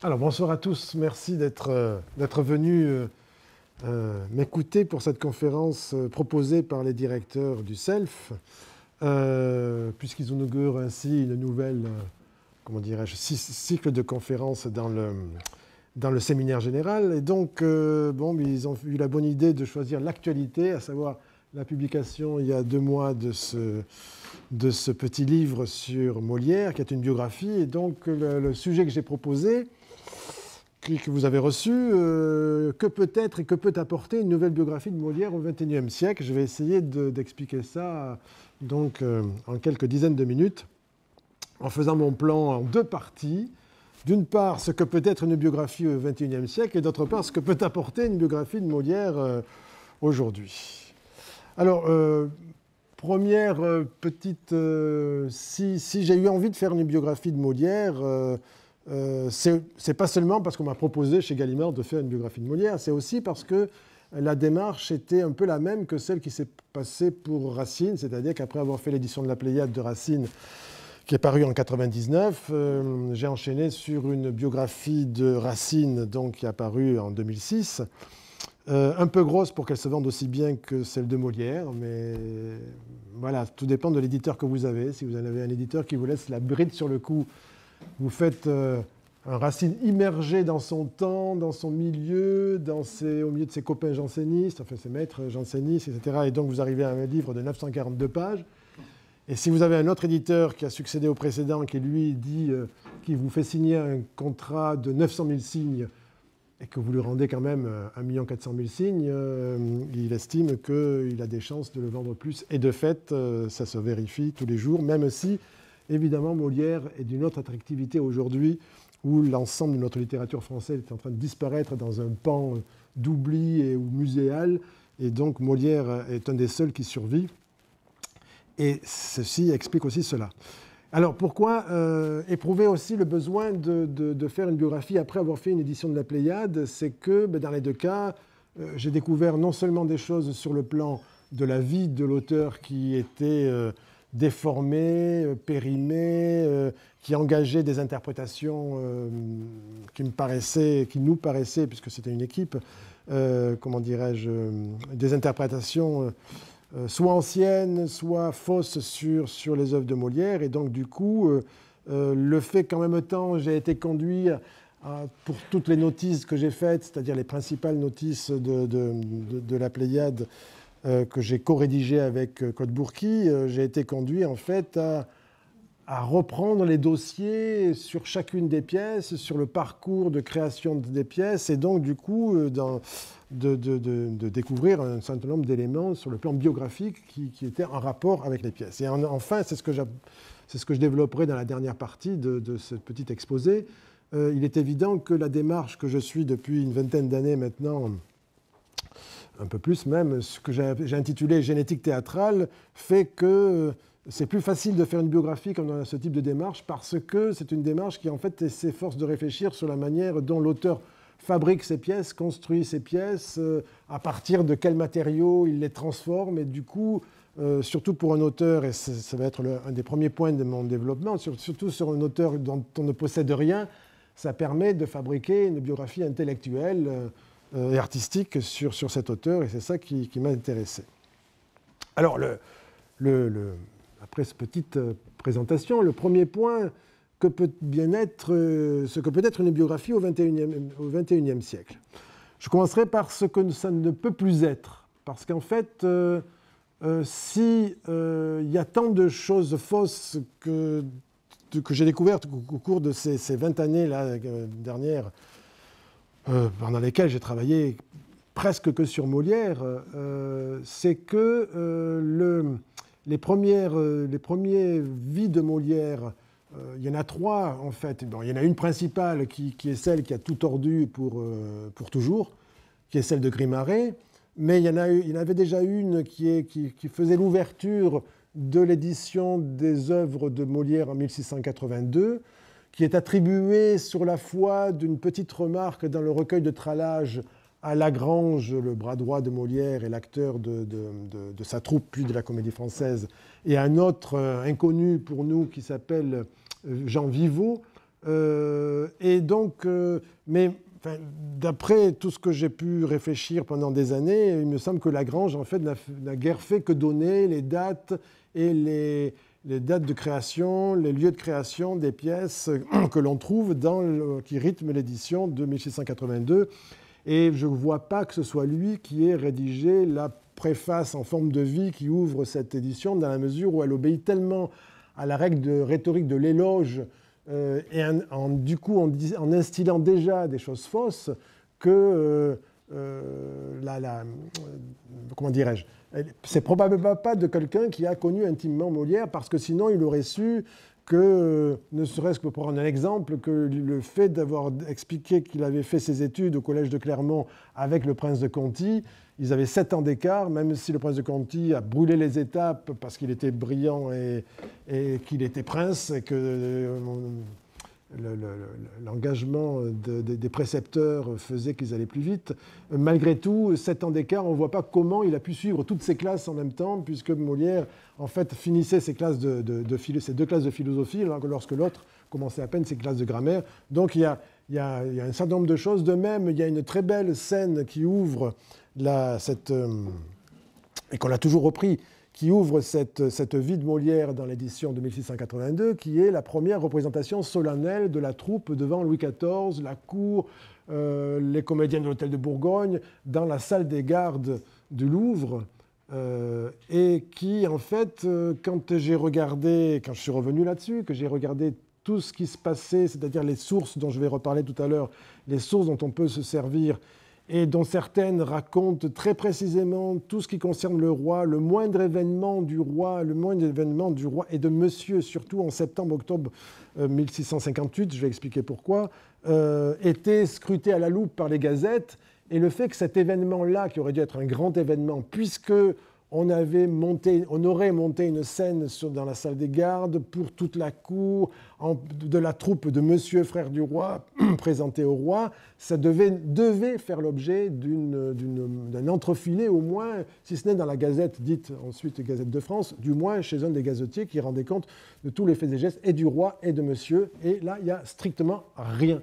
Alors bonsoir à tous, merci d'être venus m'écouter pour cette conférence proposée par les directeurs du SELF, puisqu'ils inaugurent ainsi une nouvelle, comment dirais-je, cycle de conférences dans le séminaire général. Et donc, ils ont eu la bonne idée de choisir l'actualité, à savoir la publication il y a 2 mois de ce petit livre sur Molière, qui est une biographie. Et donc, le sujet que j'ai proposé, que vous avez reçu, que peut être et que peut apporter une nouvelle biographie de Molière au XXIe siècle. Je vais essayer d'expliquer ça donc, en quelques dizaines de minutes, en faisant mon plan en 2 parties. D'une part, ce que peut être une biographie au XXIe siècle, et d'autre part, ce que peut apporter une biographie de Molière aujourd'hui. Alors, première petite... si j'ai eu envie de faire une biographie de Molière, c'est pas seulement parce qu'on m'a proposé chez Gallimard de faire une biographie de Molière, c'est aussi parce que la démarche était un peu la même que celle qui s'est passée pour Racine, c'est-à-dire qu'après avoir fait l'édition de la Pléiade de Racine, qui est parue en 1999, j'ai enchaîné sur une biographie de Racine, donc, qui est apparue en 2006, un peu grosse pour qu'elle se vende aussi bien que celle de Molière, mais voilà, tout dépend de l'éditeur que vous avez. Si vous en avez un éditeur qui vous laisse la bride sur le cou, vous faites un Racine immergé dans son temps, dans son milieu, au milieu de ses copains jansénistes, enfin ses maîtres jansénistes, etc. Et donc vous arrivez à un livre de 942 pages. Et si vous avez un autre éditeur qui a succédé au précédent, qui lui dit, qui vous fait signer un contrat de 900 000 signes, et que vous lui rendez quand même 1 400 000 signes, il estime qu'il a des chances de le vendre plus. Et de fait, ça se vérifie tous les jours, même si, évidemment, Molière est d'une autre attractivité aujourd'hui, où l'ensemble de notre littérature française est en train de disparaître dans un pan d'oubli ou muséal, et donc Molière est un des seuls qui survit. Et ceci explique aussi cela. Alors pourquoi éprouver aussi le besoin de faire une biographie après avoir fait une édition de la Pléiade? C'est que dans les 2 cas, j'ai découvert non seulement des choses sur le plan de la vie de l'auteur qui était déformée, périmée, qui engageait des interprétations qui nous paraissaient, puisque c'était une équipe, comment dirais-je, des interprétations soit anciennes, soit fausses sur les œuvres de Molière. Et donc, du coup, le fait qu'en même temps, j'ai été conduit pour toutes les notices que j'ai faites, c'est-à-dire les principales notices de la Pléiade que j'ai co-rédigées avec Claude Bourqui, j'ai été conduit, en fait, à reprendre les dossiers sur chacune des pièces, sur le parcours de création des pièces, et donc, du coup, de découvrir un certain nombre d'éléments sur le plan biographique qui étaient en rapport avec les pièces. Et enfin, c'est ce que je développerai dans la dernière partie de ce petit exposé. Il est évident que la démarche que je suis depuis une vingtaine d'années maintenant, un peu plus même, ce que j'ai intitulé « Génétique théâtrale », fait que c'est plus facile de faire une biographie comme dans ce type de démarche, parce que c'est une démarche qui en fait s'efforce de réfléchir sur la manière dont l'auteur fabrique ses pièces, construit ses pièces, à partir de quels matériaux il les transforme. Et du coup, surtout pour un auteur, et ça va être un des premiers points de mon développement, surtout sur un auteur dont on ne possède rien, ça permet de fabriquer une biographie intellectuelle et artistique sur cet auteur, et c'est ça qui m'a intéressé. Alors, après cette petite présentation, le premier point, ce que peut être une biographie au XXIe siècle. Je commencerai par ce que ça ne peut plus être, parce qu'en fait, si il y a tant de choses fausses que j'ai découvertes au cours de ces 20 années dernières, pendant lesquelles j'ai travaillé presque que sur Molière, c'est que les premières vies de Molière, il y en a 3 en fait. Bon, il y en a une principale qui est celle qui a tout tordu pour toujours, qui est celle de Grimaret, mais il y en avait déjà une qui faisait l'ouverture de l'édition des œuvres de Molière en 1682, qui est attribuée sur la foi d'une petite remarque dans le recueil de Tralage à Lagrange, le bras droit de Molière et l'acteur de sa troupe, puis de la Comédie Française, et un autre inconnu pour nous qui s'appelle Jean Viveau, Et donc, mais enfin, d'après tout ce que j'ai pu réfléchir pendant des années, il me semble que Lagrange, en fait, n'a guère fait que donner les dates et les dates de création, les lieux de création des pièces que l'on trouve qui rythment l'édition de 1682. Et je ne vois pas que ce soit lui qui ait rédigé la préface en forme de vie qui ouvre cette édition, dans la mesure où elle obéit tellement à la règle de rhétorique de l'éloge, et du coup en instillant déjà des choses fausses, que comment dirais-je, c'est probablement pas de quelqu'un qui a connu intimement Molière, parce que sinon il aurait su que, ne serait-ce que pour prendre un exemple, que le fait d'avoir expliqué qu'il avait fait ses études au collège de Clermont avec le prince de Conti, ils avaient 7 ans d'écart, même si le prince de Conti a brûlé les étapes parce qu'il était brillant et qu'il était prince, et que l'engagement des précepteurs faisait qu'ils allaient plus vite. Malgré tout, 7 ans d'écart, on ne voit pas comment il a pu suivre toutes ces classes en même temps, puisque Molière, en fait, finissait ses deux classes de philosophie, lorsque l'autre commençait à peine ses classes de grammaire. Donc il y a un certain nombre de choses. De même, il y a une très belle scène qui ouvre et qu'on a toujours repris, qui ouvre cette vie de Molière dans l'édition de 1682, qui est la première représentation solennelle de la troupe devant Louis XIV, la cour, les comédiens de l'Hôtel de Bourgogne, dans la salle des gardes du Louvre, et qui, en fait, quand je suis revenu là-dessus, que j'ai regardé tout ce qui se passait, c'est-à-dire les sources dont je vais reparler tout à l'heure, les sources dont on peut se servir, et dont certaines racontent très précisément tout ce qui concerne le roi, le moindre événement du roi et de monsieur, surtout en septembre-octobre 1658, je vais expliquer pourquoi, était scruté à la loupe par les gazettes, et le fait que cet événement-là, qui aurait dû être un grand événement, puisque on aurait monté une scène dans la salle des gardes pour toute la cour de la troupe de Monsieur Frère du Roi présentée au roi. Ça devait faire l'objet d'un entrefilet au moins, si ce n'est dans la Gazette, dite ensuite Gazette de France, du moins chez un des gazetiers qui rendait compte de tous les faits et gestes, et du roi et de Monsieur. Et là, il n'y a strictement rien.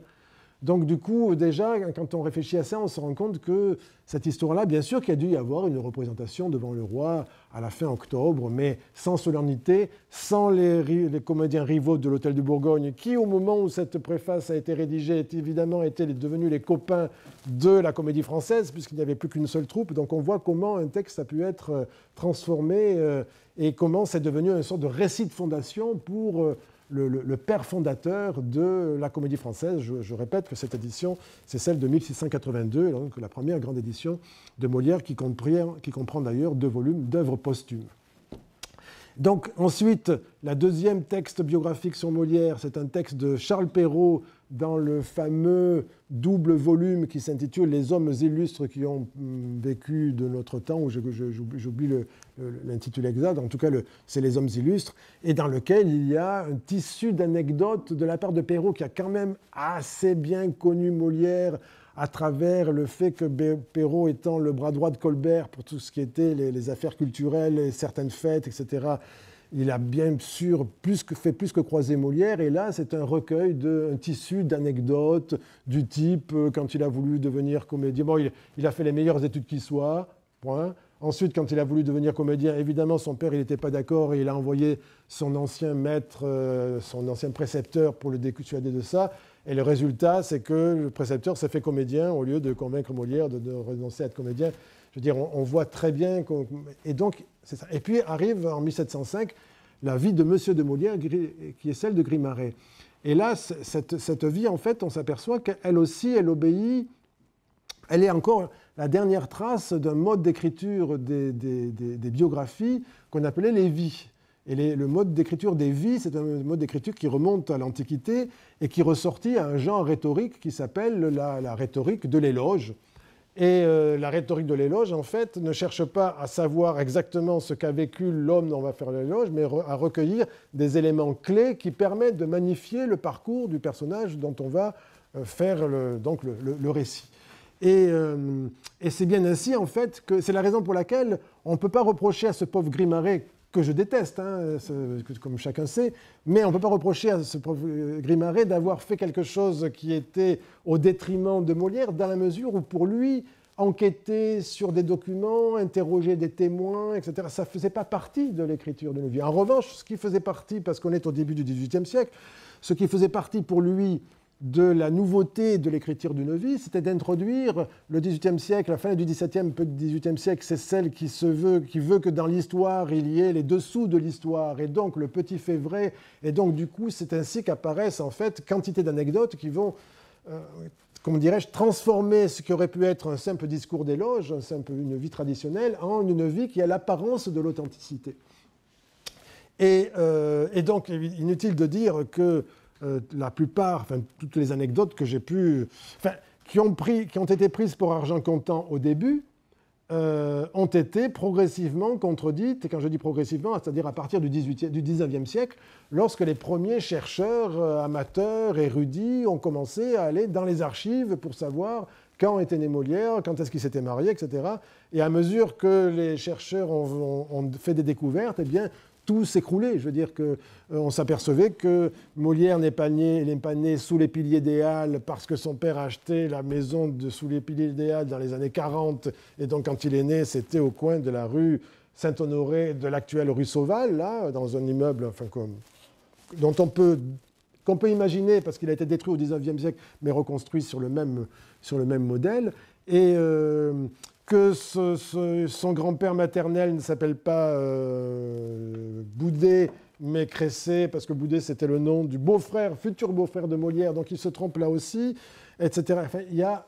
Donc du coup, déjà, quand on réfléchit à ça, on se rend compte que cette histoire-là, bien sûr qu'il y a dû y avoir une représentation devant le roi à la fin octobre, mais sans solennité, sans les comédiens rivaux de l'Hôtel de Bourgogne, qui, au moment où cette préface a été rédigée, évidemment étaient devenus les copains de la Comédie Française, puisqu'il n'y avait plus qu'une seule troupe. Donc on voit comment un texte a pu être transformé et comment c'est devenu une sorte de récit de fondation pour le père fondateur de la Comédie Française. Je répète que cette édition, c'est celle de 1682, donc la première grande édition de Molière qui comprend d'ailleurs 2 volumes d'œuvres posthumes. Donc ensuite, la deuxième texte biographique sur Molière, c'est un texte de Charles Perrault dans le fameux double volume qui s'intitule « Les hommes illustres qui ont vécu de notre temps », où j'oublie l'intitulé exact, en tout cas c'est « Les hommes illustres », et dans lequel il y a un tissu d'anecdotes de la part de Perrault qui a quand même assez bien connu Molière à travers le fait que Perrault étant le bras droit de Colbert pour tout ce qui était les affaires culturelles et certaines fêtes, etc., il a bien sûr fait plus que croiser Molière, et là c'est un recueil, un tissu d'anecdotes du type quand il a voulu devenir comédien, bon, il a fait les meilleures études qui soient, point. Ensuite, quand il a voulu devenir comédien, évidemment son père il n'était pas d'accord et il a envoyé son ancien maître, son ancien précepteur pour le dissuader de ça. Et le résultat, c'est que le précepteur s'est fait comédien au lieu de convaincre Molière de renoncer à être comédien. Je veux dire, on voit très bien. Et donc, c'est ça. Et puis arrive en 1705 la vie de Monsieur de Molière, qui est celle de Grimaret. Et là, cette vie, en fait, on s'aperçoit qu'elle aussi, elle obéit. Elle est encore la dernière trace d'un mode d'écriture des biographies qu'on appelait les vies. Et le mode d'écriture des vies, c'est un mode d'écriture qui remonte à l'Antiquité et qui ressortit à un genre rhétorique qui s'appelle la rhétorique de l'éloge. Et la rhétorique de l'éloge, en fait, ne cherche pas à savoir exactement ce qu'a vécu l'homme dont on va faire l'éloge, mais à recueillir des éléments clés qui permettent de magnifier le parcours du personnage dont on va faire le récit. Et c'est bien ainsi, en fait, que c'est la raison pour laquelle on ne peut pas reprocher à ce pauvre Grimaret que je déteste, hein, comme chacun sait, mais on ne peut pas reprocher à ce prof Grimaret d'avoir fait quelque chose qui était au détriment de Molière, dans la mesure où pour lui, enquêter sur des documents, interroger des témoins, etc., ça ne faisait pas partie de l'écriture de Neuville. En revanche, ce qui faisait partie, parce qu'on est au début du XVIIIe siècle, ce qui faisait partie pour lui de la nouveauté de l'écriture du Neuville, c'était d'introduire le XVIIIe siècle, la fin du XVIIe, peu du XVIIIe siècle, c'est celle qui veut que dans l'histoire, il y ait les dessous de l'histoire, et donc le petit fait vrai, et donc du coup, c'est ainsi qu'apparaissent en fait quantité d'anecdotes qui vont, comment dirais-je, transformer ce qui aurait pu être un simple discours d'éloge, une vie traditionnelle, en une vie qui a l'apparence de l'authenticité. Et donc, inutile de dire que la plupart, enfin, toutes les anecdotes que j'ai pu, qui ont été prises pour argent comptant au début, ont été progressivement contredites, et quand je dis progressivement, c'est-à-dire à partir du XIXe siècle, lorsque les premiers chercheurs amateurs, érudits, ont commencé à aller dans les archives pour savoir quand était né Molière, quand est-ce qu'il s'était marié, etc. Et à mesure que les chercheurs ont fait des découvertes, eh bien, tout s'écroulait. Je veux dire qu'on s'apercevait que Molière n'est pas né sous les piliers des Halles parce que son père a acheté la maison sous les piliers des Halles dans les années 40. Et donc, quand il est né, c'était au coin de la rue Saint-Honoré, de l'actuelle rue Sauval, là, dans un immeuble qu'on peut imaginer, parce qu'il a été détruit au XIXe siècle, mais reconstruit sur le même modèle. Et que son grand-père maternel ne s'appelle pas Boudet, mais Cressé, parce que Boudet, c'était le nom du futur beau-frère de Molière, donc il se trompe là aussi, etc. Enfin, il y a,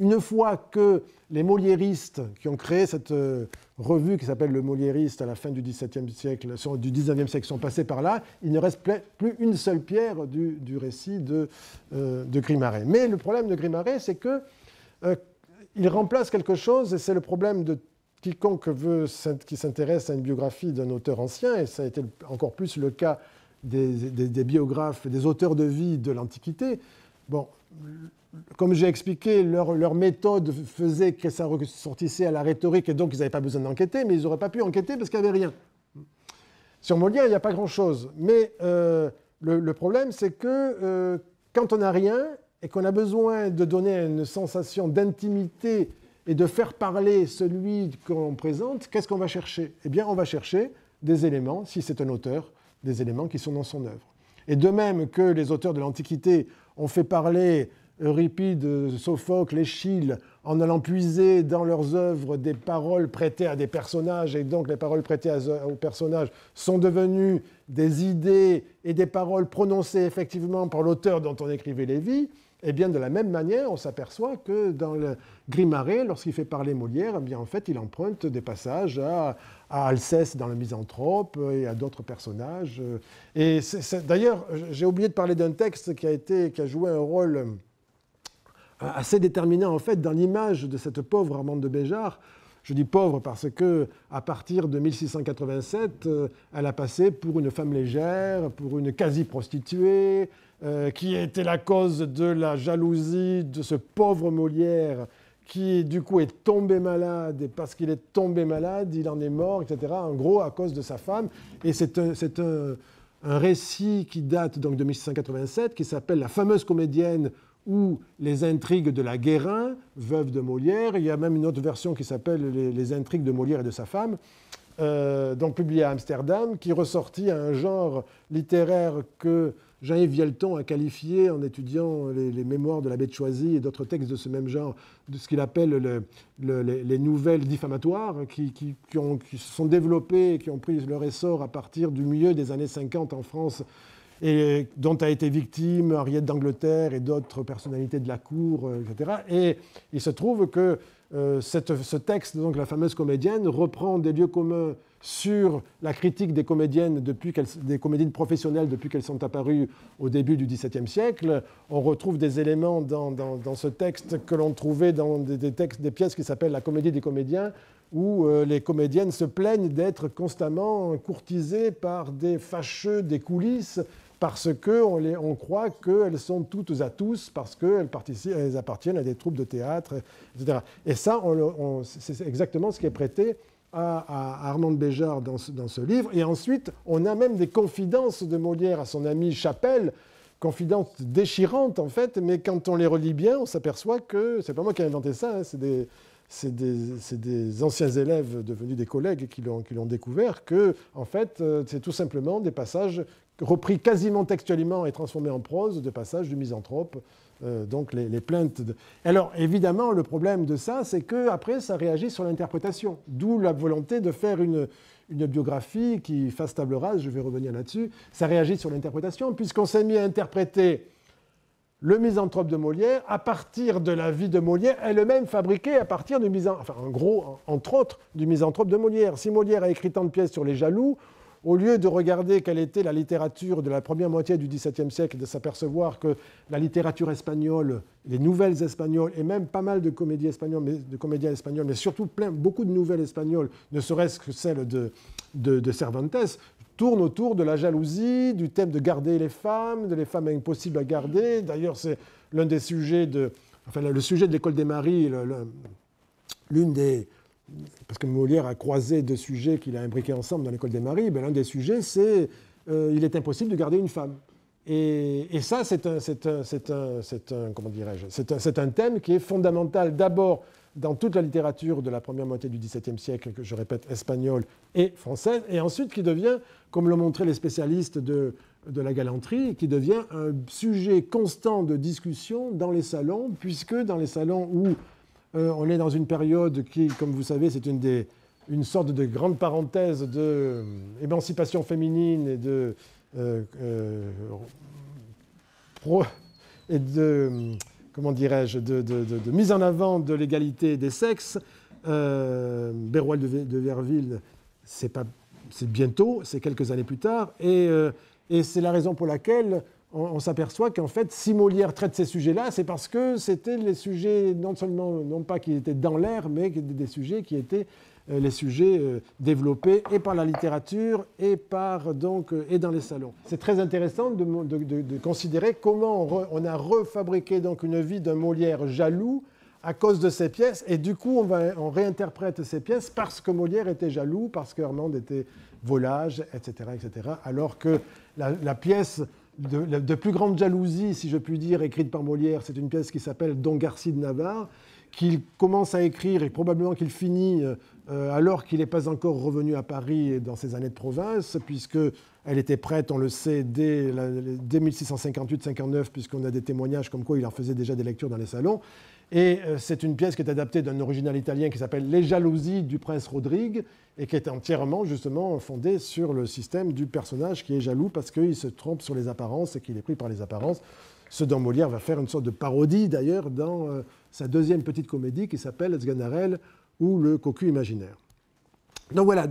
une fois que les moliéristes qui ont créé cette revue qui s'appelle Le Moliériste à la fin du XVIIe siècle, du XIXe siècle sont passés par là, il ne reste plus une seule pierre du récit de Grimaret. Mais le problème de Grimaret, c'est que il remplace quelque chose, et c'est le problème de quiconque qui s'intéresse à une biographie d'un auteur ancien, et ça a été encore plus le cas des biographes, des auteurs de vie de l'Antiquité. Bon, comme j'ai expliqué, leur méthode faisait que ça ressortissait à la rhétorique, et donc ils n'avaient pas besoin d'enquêter, mais ils n'auraient pas pu enquêter parce qu'il n'y avait rien. Sur Molière, il n'y a pas grand-chose. Mais le problème, c'est que quand on n'a rien, et qu'on a besoin de donner une sensation d'intimité et de faire parler celui qu'on présente, qu'est-ce qu'on va chercher? Eh bien, on va chercher des éléments, si c'est un auteur, des éléments qui sont dans son œuvre. Et de même que les auteurs de l'Antiquité ont fait parler Euripide, Sophocle, Échille, en allant puiser dans leurs œuvres des paroles prêtées à des personnages, et donc les paroles prêtées aux personnages sont devenues des idées et des paroles prononcées effectivement par l'auteur dont on écrivait les vies, et bien de la même manière, on s'aperçoit que dans le Grimaret, lorsqu'il fait parler Molière, eh bien en fait, il emprunte des passages à Alceste dans Le Misanthrope et à d'autres personnages. Et d'ailleurs, j'ai oublié de parler d'un texte qui a joué un rôle assez déterminant en fait dans l'image de cette pauvre Armande de Béjart. Je dis pauvre parce qu'à partir de 1687, elle a passé pour une femme légère, pour une quasi-prostituée, qui était la cause de la jalousie de ce pauvre Molière qui, du coup, est tombé malade. Et parce qu'il est tombé malade, il en est mort, etc. En gros, à cause de sa femme. Et c'est un récit qui date donc de 1687, qui s'appelle La fameuse comédienne ou Les intrigues de la Guérin, veuve de Molière. Il y a même une autre version qui s'appelle Les intrigues de Molière et de sa femme, donc publiée à Amsterdam, qui ressortit à un genre littéraire que Jean-Yves Vielton a qualifié, en étudiant les mémoires de l'abbé de Choisy et d'autres textes de ce même genre, de ce qu'il appelle les nouvelles diffamatoires, qui se sont développées et qui ont pris leur essor à partir du milieu des années 50 en France, et dont a été victime Henriette d'Angleterre et d'autres personnalités de la cour, etc. Et il se trouve que ce texte, donc la fameuse comédienne, reprend des lieux communs sur la critique des comédiennes professionnelles depuis qu'elles sont apparues au début du XVIIe siècle. On retrouve des éléments dans ce texte que l'on trouvait dans des pièces qui s'appellent La comédie des comédiens, où les comédiennes se plaignent d'être constamment courtisées par des fâcheux des coulisses, parce qu'on croit qu'elles sont toutes à tous, parce qu'elles appartiennent à des troupes de théâtre, etc. Et ça, c'est exactement ce qui est prêté à Armand de Béjart dans ce livre. Et ensuite, on a même des confidences de Molière à son ami Chapelle, confidences déchirantes en fait, mais quand on les relit bien, on s'aperçoit que, c'est pas moi qui ai inventé ça, hein, c'est des anciens élèves devenus des collègues qui l'ont découvert, que en fait, c'est tout simplement des passages repris quasiment textuellement et transformés en prose, de passages du Misanthrope, donc les plaintes. Alors évidemment, le problème de ça, c'est qu'après, ça réagit sur l'interprétation, d'où la volonté de faire une biographie qui fasse table rase, je vais revenir là-dessus. Ça réagit sur l'interprétation, puisqu'on s'est mis à interpréter le Misanthrope de Molière à partir de la vie de Molière, elle-même fabriquée à partir du Misanthrope, enfin en gros, entre autres, du Misanthrope de Molière. Si Molière a écrit tant de pièces sur les jaloux, au lieu de regarder quelle était la littérature de la première moitié du XVIIe siècle, de s'apercevoir que la littérature espagnole, les nouvelles espagnoles, et même pas mal de comédiens espagnols, mais surtout beaucoup de nouvelles espagnoles, ne serait-ce que celles de Cervantes, tournent autour de la jalousie, du thème de garder les femmes impossibles à garder. D'ailleurs, c'est l'un des sujets le sujet de l'école des maris, l'une des... Parce que Molière a croisé deux sujets qu'il a imbriqués ensemble dans l'école des maris. L'un des sujets, c'est il est impossible de garder une femme. Et ça, c'est un thème qui est fondamental d'abord dans toute la littérature de la première moitié du XVIIe siècle, que je répète, espagnole et française, et ensuite qui devient, comme l'ont montré les spécialistes de la galanterie, qui devient un sujet constant de discussion dans les salons, puisque dans les salons où on est dans une période qui, comme vous savez, c'est une sorte de grande parenthèse d'émancipation féminine et de mise en avant de l'égalité des sexes. Beroald de Verville, c'est bientôt, c'est quelques années plus tard, et c'est la raison pour laquelle on s'aperçoit qu'en fait, si Molière traite ces sujets-là, c'est parce que c'était les sujets, non pas qui étaient dans l'air, mais des sujets qui étaient les sujets développés et par la littérature et dans les salons. C'est très intéressant de considérer comment on a refabriqué donc une vie d'un Molière jaloux à cause de ces pièces, et du coup on réinterprète ces pièces parce que Molière était jaloux, parce qu'Armand était volage, etc., alors que la pièce de plus grande jalousie, si je puis dire, écrite par Molière, c'est une pièce qui s'appelle Don Garci de Navarre, qu'il commence à écrire et probablement qu'il finit alors qu'il n'est pas encore revenu à Paris dans ses années de province, puisqu'elle était prête, on le sait, dès 1658-59, puisqu'on a des témoignages comme quoi il en faisait déjà des lectures dans les salons. Et c'est une pièce qui est adaptée d'un original italien qui s'appelle Les jalousies du prince Rodrigue, et qui est entièrement justement fondée sur le système du personnage qui est jaloux parce qu'il se trompe sur les apparences et qu'il est pris par les apparences. Ce dont Molière va faire une sorte de parodie d'ailleurs dans sa deuxième petite comédie qui s'appelle Sganarelle ou le cocu imaginaire. Donc voilà,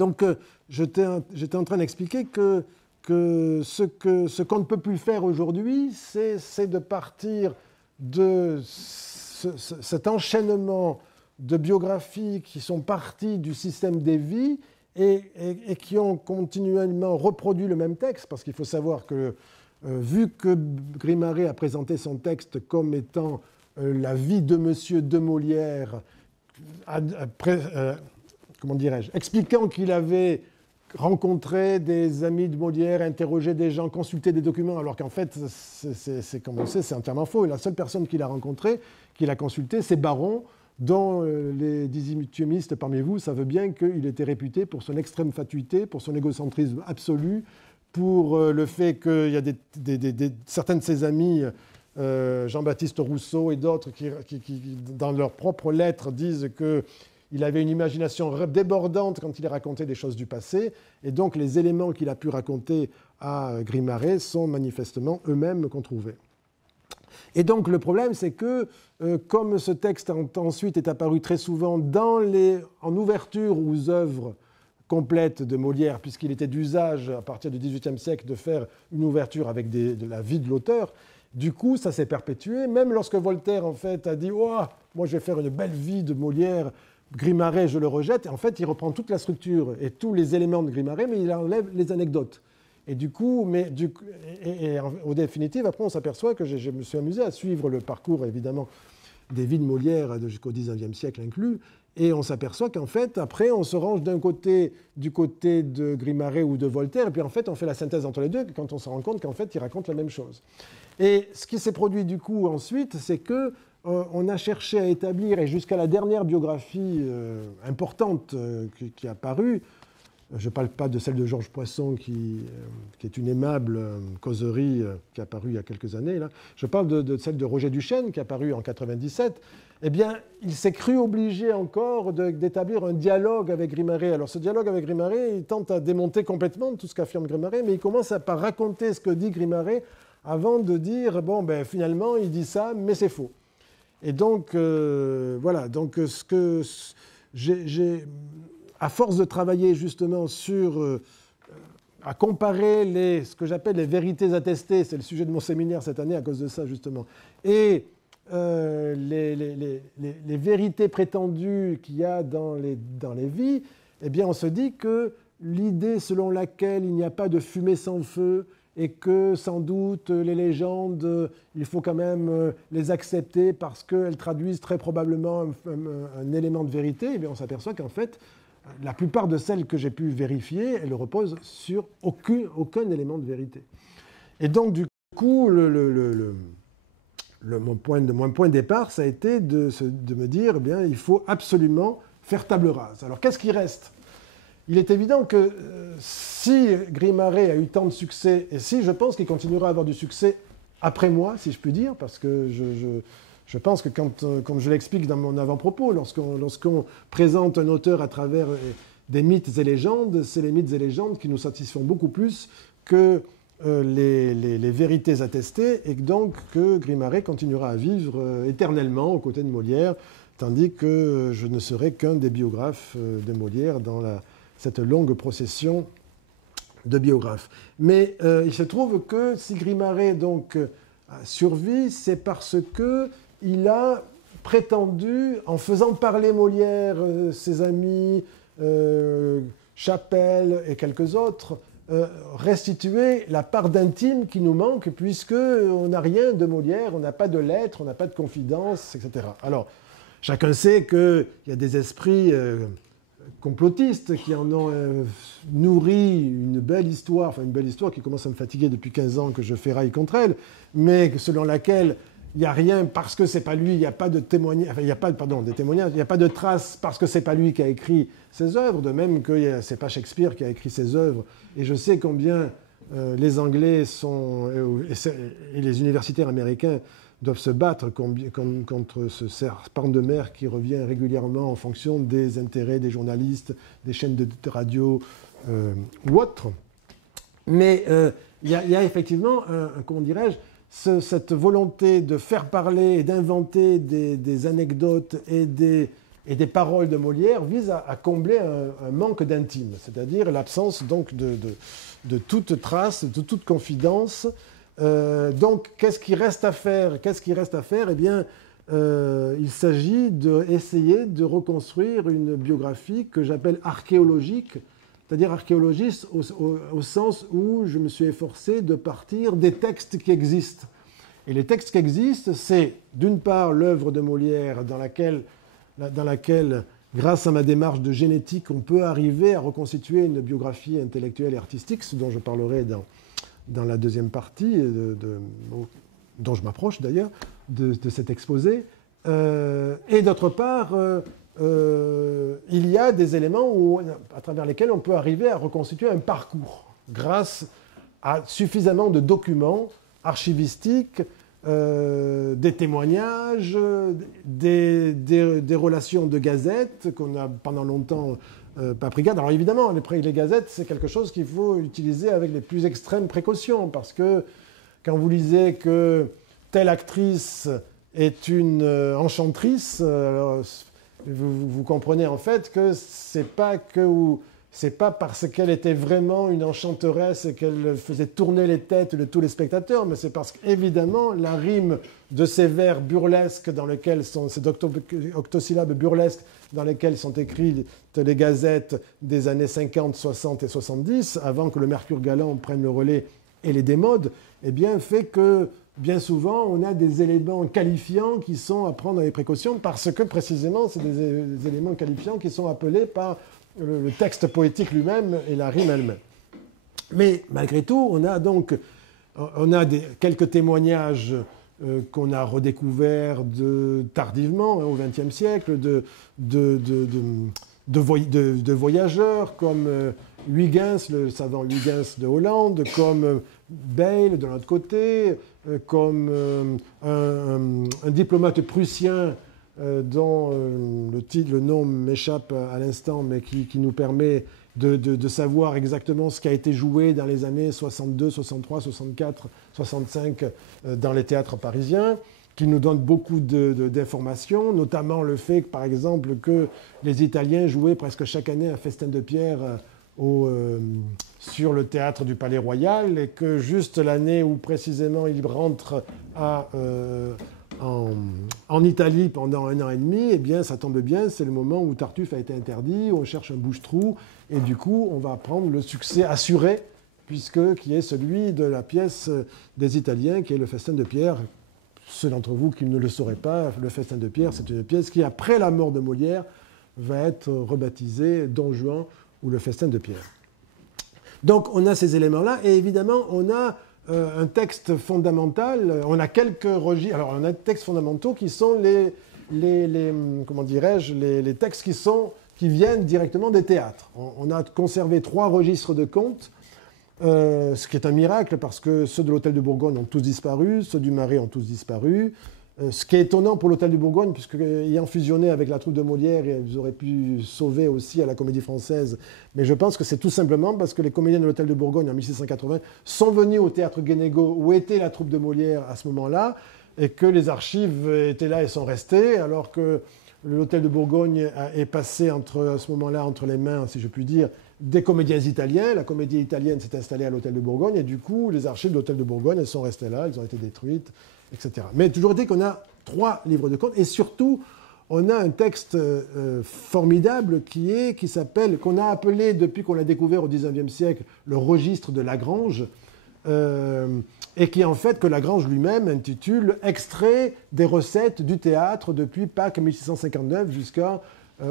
j'étais en train d'expliquer que ce qu'on ne peut plus faire aujourd'hui, c'est de partir de cet enchaînement de biographies qui sont parties du système des vies et qui ont continuellement reproduit le même texte, parce qu'il faut savoir que, vu que Grimaré a présenté son texte comme étant la vie de Monsieur de Molière, expliquant qu'il avait rencontré des amis de Molière, interrogé des gens, consulté des documents, alors qu'en fait, comme on sait, c'est entièrement faux. Et la seule personne qu'il a rencontrée, qu'il a consultée, c'est Baron, dont les 18e parmi vous savent bien qu'il était réputé pour son extrême fatuité, pour son égocentrisme absolu, pour le fait qu'il y a certains de ses amis, Jean-Baptiste Rousseau et d'autres, qui, dans leurs propres lettres, disent qu'il avait une imagination débordante quand il racontait des choses du passé, et donc les éléments qu'il a pu raconter à Grimaré sont manifestement eux-mêmes qu'on trouvait. Et donc le problème, c'est que comme ce texte ensuite est apparu très souvent en ouverture aux œuvres complètes de Molière, puisqu'il était d'usage à partir du XVIIIe siècle de faire une ouverture avec de la vie de l'auteur, du coup ça s'est perpétué, même lorsque Voltaire en fait a dit « Oh, moi je vais faire une belle vie de Molière », Grimaré, je le rejette. Et en fait, il reprend toute la structure et tous les éléments de Grimaré, mais il enlève les anecdotes. Et du coup, au définitif, après, on s'aperçoit que je me suis amusé à suivre le parcours, évidemment, des vies de Molière jusqu'au XIXe siècle inclus. Et on s'aperçoit qu'en fait, après, on se range du côté de Grimaré ou de Voltaire, et puis en fait, on fait la synthèse entre les deux, quand on se rend compte qu'en fait, ils racontent la même chose. Et ce qui s'est produit du coup ensuite, c'est que on a cherché à établir, et jusqu'à la dernière biographie importante qui a paru, je ne parle pas de celle de Georges Poisson, qui est une aimable causerie qui a paru il y a quelques années, là. Je parle de celle de Roger Duchesne, qui a paru en 1997. Eh bien, il s'est cru obligé encore d'établir un dialogue avec Grimaré. Alors, ce dialogue avec Grimaré, il tente à démonter complètement tout ce qu'affirme Grimaré, mais il commence par raconter ce que dit Grimaré avant de dire, bon, ben, finalement, il dit ça, mais c'est faux. Et donc, voilà. Donc, ce que j'ai... À force de travailler justement à comparer ce que j'appelle les vérités attestées, c'est le sujet de mon séminaire cette année à cause de ça justement, et les vérités prétendues qu'il y a dans les vies, eh bien on se dit que l'idée selon laquelle il n'y a pas de fumée sans feu et que sans doute les légendes, il faut quand même les accepter parce qu'elles traduisent très probablement un élément de vérité, eh bien on s'aperçoit qu'en fait, la plupart de celles que j'ai pu vérifier, elles reposent sur aucun élément de vérité. Et donc, du coup, mon point de départ, ça a été de me dire, eh bien, il faut absolument faire table rase. Alors, qu'est-ce qui reste ? Il est évident que si Grimaré a eu tant de succès, et si je pense qu'il continuera à avoir du succès après moi, si je puis dire, parce que je pense que comme je l'explique dans mon avant-propos, lorsqu'on présente un auteur à travers des mythes et légendes, c'est les mythes et légendes qui nous satisfont beaucoup plus que les vérités attestées, et donc que Grimaré continuera à vivre éternellement aux côtés de Molière, tandis que je ne serai qu'un des biographes de Molière dans cette longue procession de biographes. Mais il se trouve que si Grimaré donc survit, c'est parce que il a prétendu, en faisant parler Molière, ses amis, Chapelle et quelques autres, restituer la part d'intime qui nous manque, puisqu'on n'a rien de Molière, on n'a pas de lettres, on n'a pas de confidences, etc. Alors, chacun sait qu'il y a des esprits complotistes qui en ont nourri une belle histoire qui commence à me fatiguer depuis 15 ans que je ferraille contre elle, mais selon laquelle il n'y a rien parce que c'est pas lui, il n'y a pas de témoignages, il n'y a pas de traces parce que c'est pas lui qui a écrit ses œuvres, de même que c'est pas Shakespeare qui a écrit ses œuvres. Et je sais combien les Anglais et les universitaires américains doivent se battre contre ce serpent de mer qui revient régulièrement en fonction des intérêts des journalistes, des chaînes de radio ou autres. Mais il y a effectivement, comment dirais-je, cette volonté de faire parler et d'inventer des anecdotes et des paroles de Molière vise à combler un manque d'intime, c'est-à-dire l'absence donc de toute trace, de toute confidence. Donc, qu'est-ce qui reste à faire ? Eh bien, il s'agit d'essayer de reconstruire une biographie que j'appelle archéologique, c'est-à-dire archéologiste au sens où je me suis efforcé de partir des textes qui existent. Et les textes qui existent, c'est d'une part l'œuvre de Molière dans laquelle, grâce à ma démarche de génétique, on peut arriver à reconstituer une biographie intellectuelle et artistique, ce dont je parlerai dans la deuxième partie, dont je m'approche d'ailleurs, de cet exposé. Et d'autre part, il y a des éléments à travers lesquels on peut arriver à reconstituer un parcours grâce à suffisamment de documents archivistiques, des témoignages, des relations de gazettes qu'on a pendant longtemps pas pris garde. Alors évidemment, les gazettes, c'est quelque chose qu'il faut utiliser avec les plus extrêmes précautions, parce que quand vous lisez que telle actrice est une enchantrice, alors, vous comprenez en fait que c'est pas parce qu'elle était vraiment une enchanteresse et qu'elle faisait tourner les têtes de tous les spectateurs, mais c'est parce qu'évidemment la rime de ces vers burlesques ces octosyllabes burlesques dans lesquels sont écrites les gazettes des années 50, 60 et 70, avant que le Mercure galant prenne le relais et les démode, eh bien fait que bien souvent, on a des éléments qualifiants qui sont à prendre les précautions parce que précisément, c'est des éléments qualifiants qui sont appelés par le texte poétique lui-même et la rime elle-même. Mais malgré tout, on a donc quelques témoignages qu'on a redécouverts tardivement, au XXe siècle, de voyageurs comme Huygens, le savant Huygens de Hollande, comme Bayle de l'autre côté, comme un diplomate prussien dont le nom m'échappe à l'instant, mais qui nous permet de savoir exactement ce qui a été joué dans les années 62, 63, 64, 65 dans les théâtres parisiens, qui nous donne beaucoup d'informations, notamment le fait, par exemple, que les Italiens jouaient presque chaque année un festin de pierre sur le théâtre du Palais Royal, et que juste l'année où précisément ils rentrent en Italie pendant 1 an et demi, eh bien, ça tombe bien, c'est le moment où Tartuffe a été interdit, où on cherche un bouche-trou, et du coup, on va prendre le succès assuré, qui est celui de la pièce des Italiens, qui est le Festin de Pierre. Ceux d'entre vous qui ne le sauraient pas, le Festin de Pierre, c'est une pièce qui, après la mort de Molière, va être rebaptisée Don Juan ou le Festin de Pierre. Donc, on a ces éléments-là, et évidemment, on a un texte fondamental, on a quelques registres. Alors, on a des textes fondamentaux qui sont les textes qui viennent directement des théâtres. On a conservé 3 registres de contes, ce qui est un miracle parce que ceux de l'Hôtel de Bourgogne ont tous disparu, ceux du Marais ont tous disparu. Ce qui est étonnant pour l'Hôtel de Bourgogne, puisque ayant fusionné avec la troupe de Molière, ils auraient pu sauver aussi à la Comédie Française. Mais je pense que c'est tout simplement parce que les comédiens de l'Hôtel de Bourgogne en 1680 sont venus au théâtre Guénégaud où était la troupe de Molière à ce moment-là, et que les archives étaient là et sont restées, alors que l'Hôtel de Bourgogne est passé à ce moment-là entre les mains, si je puis dire, des comédiens italiens. La comédie italienne s'est installée à l'Hôtel de Bourgogne, et du coup, les archives de l'Hôtel de Bourgogne, elles sont restées là, elles ont été détruites, etc. Mais toujours est-il qu'on a 3 livres de contes, et surtout, on a un texte formidable qu'on a appelé, depuis qu'on l'a découvert au XIXe siècle, le registre de Lagrange, et qui en fait, que Lagrange lui-même intitule « Extrait des recettes du théâtre depuis Pâques 1659 jusqu'à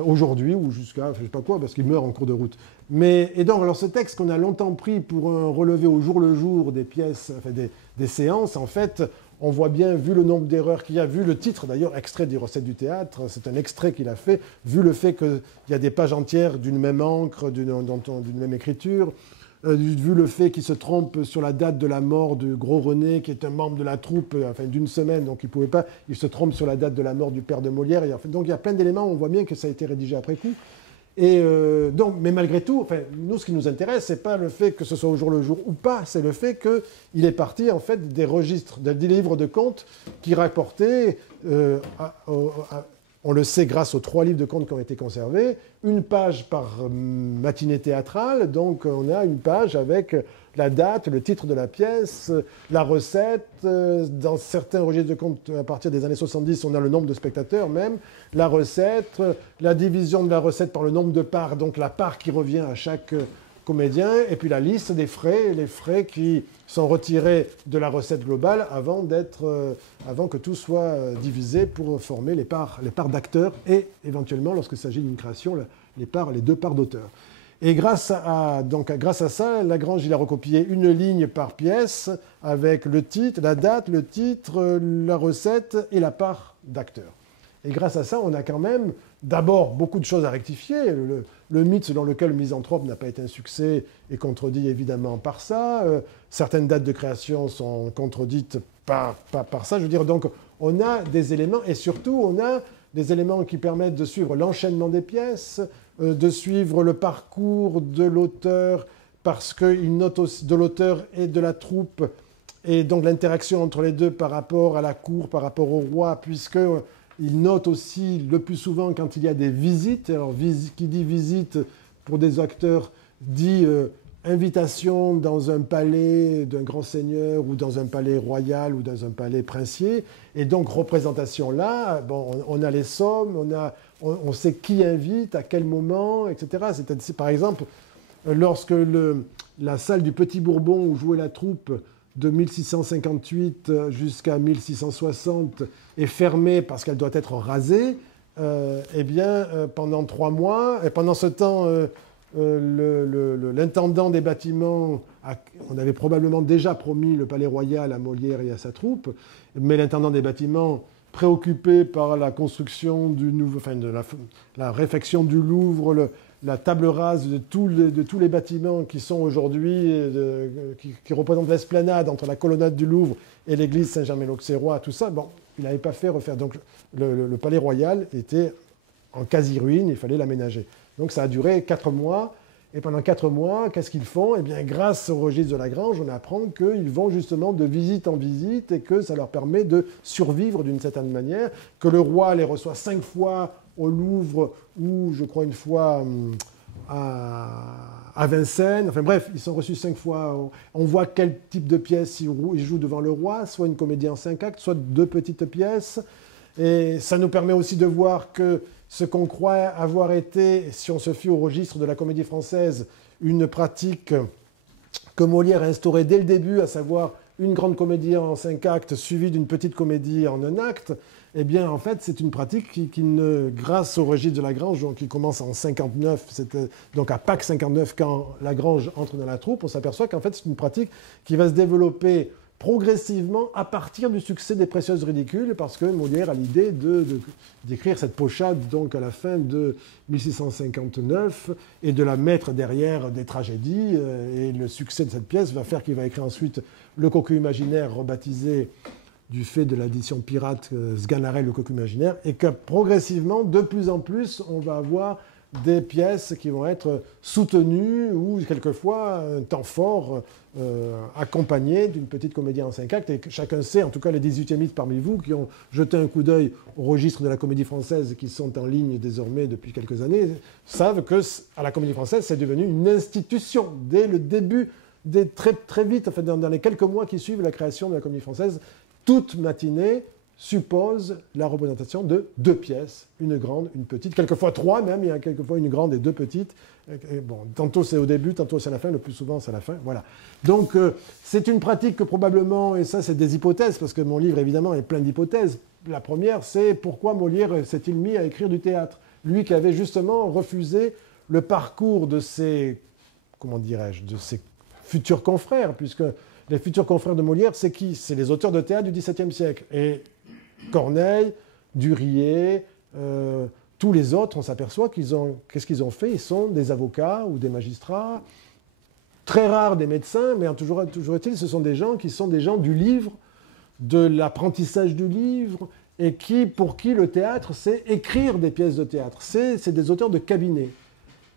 aujourd'hui », ou jusqu'à, je ne sais pas quoi, parce qu'il meurt en cours de route. Et donc, alors ce texte qu'on a longtemps pris pour un relevé au jour le jour des pièces, enfin des séances, en fait, on voit bien, vu le nombre d'erreurs qu'il y a, vu le titre d'ailleurs, extrait des recettes du théâtre, c'est un extrait qu'il a fait, vu le fait qu'il y a des pages entières d'une même encre, d'une même écriture, vu le fait qu'il se trompe sur la date de la mort de Gros René, qui est un membre de la troupe, enfin d'une semaine, donc il ne pouvait pas, il se trompe sur la date de la mort du père de Molière, et donc il y a plein d'éléments, on voit bien que ça a été rédigé après coup. Et mais malgré tout, enfin, nous, ce qui nous intéresse, c'est pas le fait que ce soit au jour le jour ou pas, c'est le fait qu'il est parti en fait des registres, des livres de contes qui rapportaient, on le sait grâce aux 3 livres de contes qui ont été conservés, une page par matinée théâtrale. Donc on a une page avec la date, le titre de la pièce, la recette. Dans certains registres de contes, à partir des années 70, on a le nombre de spectateurs même, la recette, la division de la recette par le nombre de parts, donc la part qui revient à chaque comédien, et puis la liste des frais, les frais qui sont retirés de la recette globale avant que tout soit divisé pour former les parts d'acteurs et éventuellement, lorsqu'il s'agit d'une création, les 2 parts d'auteur. Et grâce à ça, Lagrange il a recopié une ligne par pièce avec le titre, la date, le titre, la recette et la part d'acteur. Et grâce à ça, on a quand même d'abord beaucoup de choses à rectifier. Le mythe selon lequel le Misanthrope n'a pas été un succès est contredit évidemment par ça. Certaines dates de création sont contredites par ça. Je veux dire, donc on a des éléments, et surtout on a des éléments qui permettent de suivre l'enchaînement des pièces, de suivre le parcours de l'auteur, parce qu'il note aussi de l'auteur et de la troupe, et donc l'interaction entre les deux par rapport à la cour, par rapport au roi, puisqu'il note aussi le plus souvent quand il y a des visites. Alors, qui dit visite pour des acteurs dit invitation dans un palais d'un grand seigneur ou dans un palais royal ou dans un palais princier. Et donc, représentation là, bon, on a les sommes, on sait qui invite, à quel moment, etc. C'est par exemple, lorsque la salle du Petit Bourbon où jouait la troupe de 1658 jusqu'à 1660 est fermée parce qu'elle doit être rasée, eh bien, pendant 3 mois, et pendant ce temps, l'intendant des bâtiments, on avait probablement déjà promis le Palais Royal à Molière et à sa troupe, mais l'intendant des bâtiments, préoccupé par la construction du nouveau, enfin de la réfection du Louvre, la table rase de tous les bâtiments qui sont aujourd'hui, qui représentent l'esplanade entre la colonnade du Louvre et l'église Saint-Germain-l'Auxerrois, tout ça, bon, il n'avait pas fait refaire. Donc le Palais Royal était en quasi-ruine, il fallait l'aménager. Donc ça a duré 4 mois. Et pendant 4 mois, qu'est-ce qu'ils font? Eh bien, grâce au registre de Lagrange, on apprend qu'ils vont justement de visite en visite et que ça leur permet de survivre d'une certaine manière, que le roi les reçoit 5 fois au Louvre ou, je crois, une fois à Vincennes. Enfin bref, ils sont reçus 5 fois. On voit quel type de pièce ils jouent devant le roi, soit une comédie en 5 actes, soit 2 petites pièces. Et ça nous permet aussi de voir que ce qu'on croit avoir été, si on se fie au registre de la Comédie Française, une pratique que Molière a instaurée dès le début, à savoir une grande comédie en 5 actes suivie d'une petite comédie en 1 acte, eh bien, en fait, c'est une pratique grâce au registre de Lagrange, qui commence en 59, donc à Pâques 59, quand Lagrange entre dans la troupe, on s'aperçoit qu'en fait, c'est une pratique qui va se développer progressivement à partir du succès des Précieuses ridicules, parce que Molière a l'idée d'écrire cette pochade donc à la fin de 1659 et de la mettre derrière des tragédies. Et le succès de cette pièce va faire qu'il va écrire ensuite Le Cocu imaginaire, rebaptisé du fait de l'édition pirate Sganarelle, Le Cocu imaginaire, et que progressivement, de plus en plus, on va avoir des pièces qui vont être soutenues ou quelquefois un temps fort accompagné d'une petite comédie en 5 actes. Et que chacun sait, en tout cas les 18e parmi vous qui ont jeté un coup d'œil au registre de la Comédie Française qui sont en ligne désormais depuis quelques années, savent que à la Comédie Française, c'est devenu une institution dès le début, très, très vite, enfin, dans les quelques mois qui suivent la création de la Comédie Française. Toute matinée suppose la représentation de 2 pièces, une grande, une petite, quelquefois 3 même, il y a quelquefois une grande et 2 petites. Et bon, tantôt c'est au début, tantôt c'est à la fin, le plus souvent c'est à la fin, voilà. Donc c'est une pratique que probablement, et ça c'est des hypothèses, parce que mon livre évidemment est plein d'hypothèses. La première, c'est pourquoi Molière s'est-il mis à écrire du théâtre? Lui qui avait justement refusé le parcours de ses, comment dirais-je, de ses futurs confrères, puisque les futurs confrères de Molière, c'est qui? C'est les auteurs de théâtre du XVIIe siècle. Et Corneille, Duриer, tous les autres, on s'aperçoit qu'est-ce qu'ils ont fait? Ils sont des avocats ou des magistrats, très rares des médecins, mais toujours est-il, ce sont des gens qui sont des gens du livre, de l'apprentissage du livre, et pour qui le théâtre, c'est écrire des pièces de théâtre. C'est des auteurs de cabinet.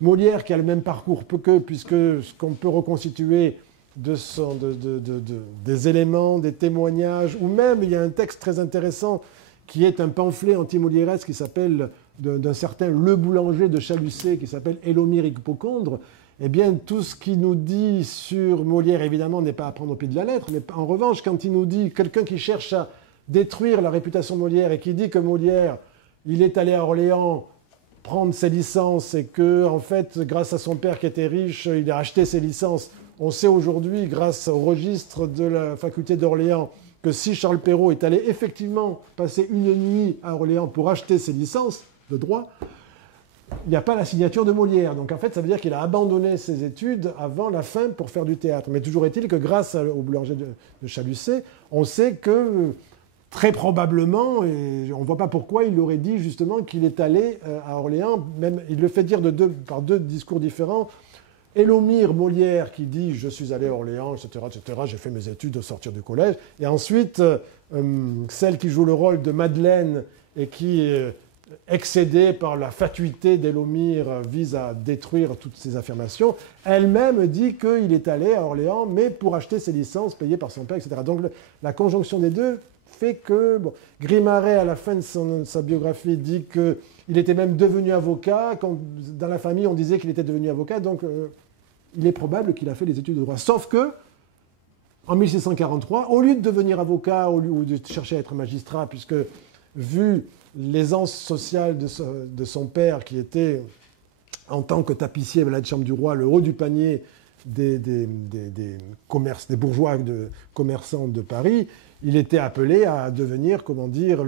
Molière, qui a le même parcours puisque ce qu'on peut reconstituer des éléments, des témoignages, ou même il y a un texte très intéressant qui est un pamphlet anti-moliéresque qui s'appelle, d'un certain Le Boulanger de Chalucé, qui s'appelle Élomir Hypocondre. Eh bien, tout ce qu'il nous dit sur Molière, évidemment, n'est pas à prendre au pied de la lettre, mais en revanche, quand il nous dit, quelqu'un qui cherche à détruire la réputation de Molière et qui dit que Molière, il est allé à Orléans prendre ses licences et que, en fait, grâce à son père qui était riche, il a acheté ses licences. On sait aujourd'hui, grâce au registre de la faculté d'Orléans, que si Charles Perrault est allé effectivement passer une nuit à Orléans pour acheter ses licences de droit, il n'y a pas la signature de Molière. Donc en fait, ça veut dire qu'il a abandonné ses études avant la fin pour faire du théâtre. Mais toujours est-il que grâce au Boulanger de Chalucé, on sait que très probablement, et on ne voit pas pourquoi, il aurait dit justement qu'il est allé à Orléans. Même, il le fait dire par 2 discours différents. Élomir Molière qui dit « je suis allé à Orléans, etc., j'ai fait mes études au sortir du collège ». Et ensuite, celle qui joue le rôle de Madeleine et qui, excédée par la fatuité d'Élomir, vise à détruire toutes ces affirmations, elle-même dit qu'il est allé à Orléans, mais pour acheter ses licences payées par son père, etc. Donc la conjonction des deux fait que... Bon, Grimaret, à la fin de sa biographie, dit qu'il était même devenu avocat. Dans la famille, on disait qu'il était devenu avocat, donc il est probable qu'il a fait les études de droit. Sauf que, en 1643, au lieu de devenir avocat ou de chercher à être magistrat, puisque, vu l'aisance sociale de son père, qui était, en tant que tapissier à la chambre du roi, le haut du panier, des bourgeois commerçants de Paris, il était appelé à devenir, comment dire,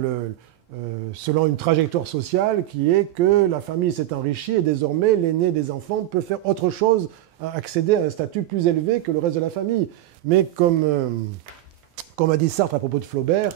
selon une trajectoire sociale qui est que la famille s'est enrichie et désormais l'aîné des enfants peut faire autre chose, accéder à un statut plus élevé que le reste de la famille. Mais comme a dit Sartre à propos de Flaubert,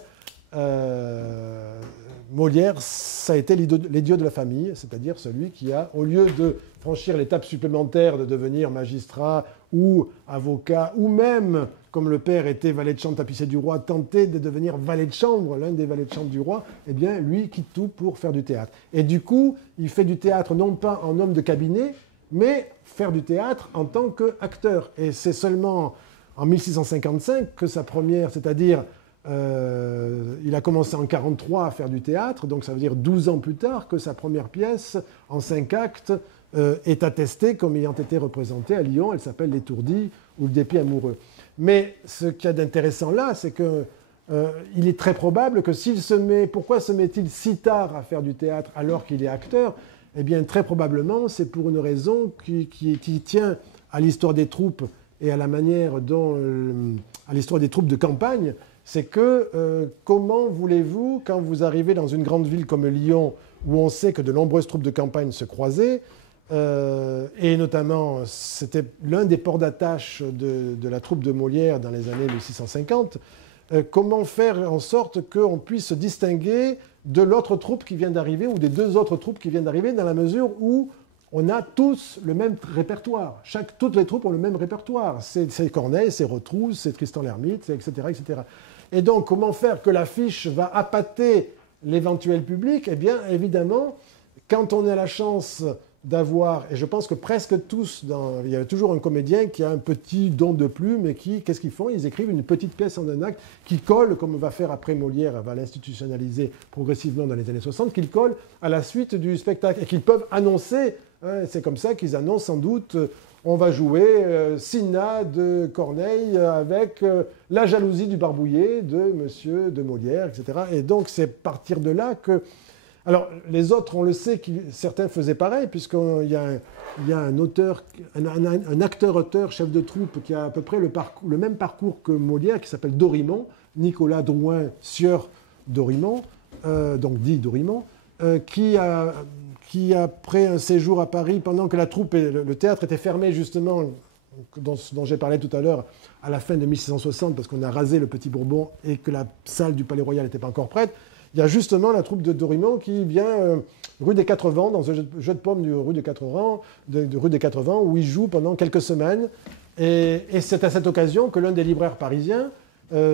Molière, ça a été l'idiot de la famille, c'est-à-dire celui qui a, au lieu de franchir l'étape supplémentaire de devenir magistrat ou avocat, ou même, comme le père était valet de chambre tapissier du roi, tenté de devenir valet de chambre, l'un des valets de chambre du roi, eh bien, lui quitte tout pour faire du théâtre. Et du coup, il fait du théâtre non pas en homme de cabinet, mais faire du théâtre en tant qu'acteur. Et c'est seulement en 1655 que sa première, c'est-à-dire il a commencé en 1943 à faire du théâtre, donc ça veut dire 12 ans plus tard que sa première pièce en 5 actes est attestée comme ayant été représentée à Lyon. Elle s'appelle L'Étourdi ou Le Dépit amoureux. Mais ce qu'il y a d'intéressant là, c'est qu'il est très probable que s'il se met... Pourquoi se met-il si tard à faire du théâtre alors qu'il est acteur? Eh bien, très probablement, c'est pour une raison qui tient à l'histoire des troupes et à la manière dont... à l'histoire des troupes de campagne. C'est que comment voulez-vous, quand vous arrivez dans une grande ville comme Lyon, où on sait que de nombreuses troupes de campagne se croisaient, et notamment c'était l'un des ports d'attache de la troupe de Molière dans les années 1650, comment faire en sorte qu'on puisse se distinguer de l'autre troupe qui vient d'arriver, ou des deux autres troupes qui viennent d'arriver, dans la mesure où on a tous le même répertoire. Toutes les troupes ont le même répertoire. C'est Corneille, c'est Rotrous, c'est Tristan l'Hermite, etc., etc. Et donc, comment faire que l'affiche va appâter l'éventuel public? Eh bien, évidemment, quand on a la chance d'avoir, et je pense que presque tous, il y a toujours un comédien qui a un petit don de plume, et qu'est-ce qu'ils font? Ils écrivent une petite pièce en un acte qui colle, comme va faire après Molière, va l'institutionnaliser progressivement dans les années 60, qu'ils collent à la suite du spectacle, et qu'ils peuvent annoncer, hein, c'est comme ça qu'ils annoncent sans doute... on va jouer Cinna de Corneille avec La jalousie du barbouillé de Monsieur de Molière, etc. Et donc, c'est partir de là que... Alors, les autres, on le sait, certains faisaient pareil, puisqu'il y a un auteur, un acteur-auteur, chef de troupe, qui a à peu près le même parcours que Molière, qui s'appelle Dorimon, Nicolas Drouin, sieur Dorimon, donc dit Dorimon, qui, après un séjour à Paris, pendant que la troupe et le théâtre étaient fermés, justement, dont j'ai parlé tout à l'heure, à la fin de 1660, parce qu'on a rasé le Petit Bourbon et que la salle du Palais Royal n'était pas encore prête, il y a justement la troupe de Dorimon qui vient rue des Quatre Vents, dans un jeu de pommes rue des Quatre Vents, où il joue pendant quelques semaines. Et c'est à cette occasion que l'un des libraires parisiens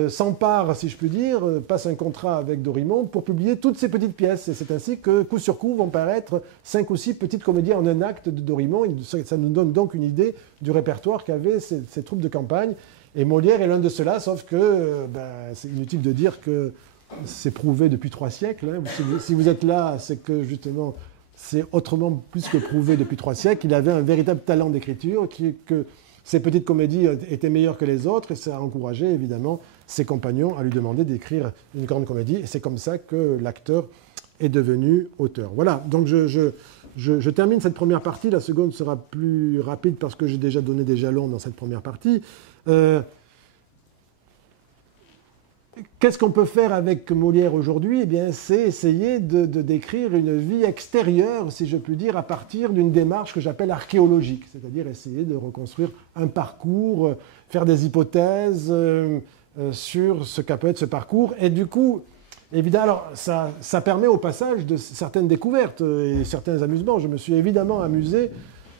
s'empare, si je puis dire, passe un contrat avec Dorimon pour publier toutes ces petites pièces. Et c'est ainsi que, coup sur coup, vont paraître 5 ou 6 petites comédies en un acte de Dorimon. Ça nous donne donc une idée du répertoire qu'avaient ces troupes de campagne. Et Molière est l'un de ceux-là, sauf que c'est inutile de dire que c'est prouvé depuis 3 siècles. Hein. Si vous êtes là, c'est que justement, c'est autrement plus que prouvé depuis 3 siècles. Il avait un véritable talent d'écriture, que ses petites comédies étaient meilleures que les autres, et ça a encouragé évidemment ses compagnons à lui demander d'écrire une grande comédie. Et c'est comme ça que l'acteur est devenu auteur. Voilà, donc je termine cette première partie. La seconde sera plus rapide parce que j'ai déjà donné des jalons dans cette première partie. Qu'est-ce qu'on peut faire avec Molière aujourd'hui? Eh bien, c'est essayer de décrire une vie extérieure, si je puis dire, à partir d'une démarche que j'appelle archéologique, c'est-à-dire essayer de reconstruire un parcours, faire des hypothèses sur ce qu'a pu être ce parcours. Et du coup, évidemment, alors, ça permet au passage de certaines découvertes et certains amusements. Je me suis évidemment amusé.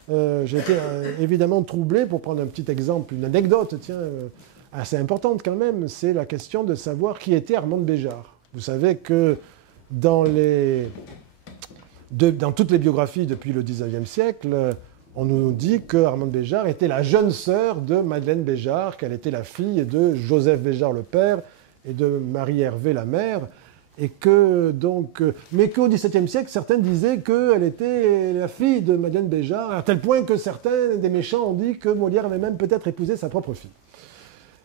J'ai été évidemment troublé, pour prendre un petit exemple, une anecdote, tiens... assez importante quand même, c'est la question de savoir qui était Armand de Béjart. Vous savez que dans toutes les biographies depuis le XIXe siècle, on nous dit que Armand de Béjart était la jeune sœur de Madeleine Béjart, qu'elle était la fille de Joseph Béjart le père et de Marie Hervé la mère, et que donc, mais qu'au XVIIe siècle, certains disaient qu'elle était la fille de Madeleine Béjart, à tel point que certains des méchants ont dit que Molière avait même peut-être épousé sa propre fille.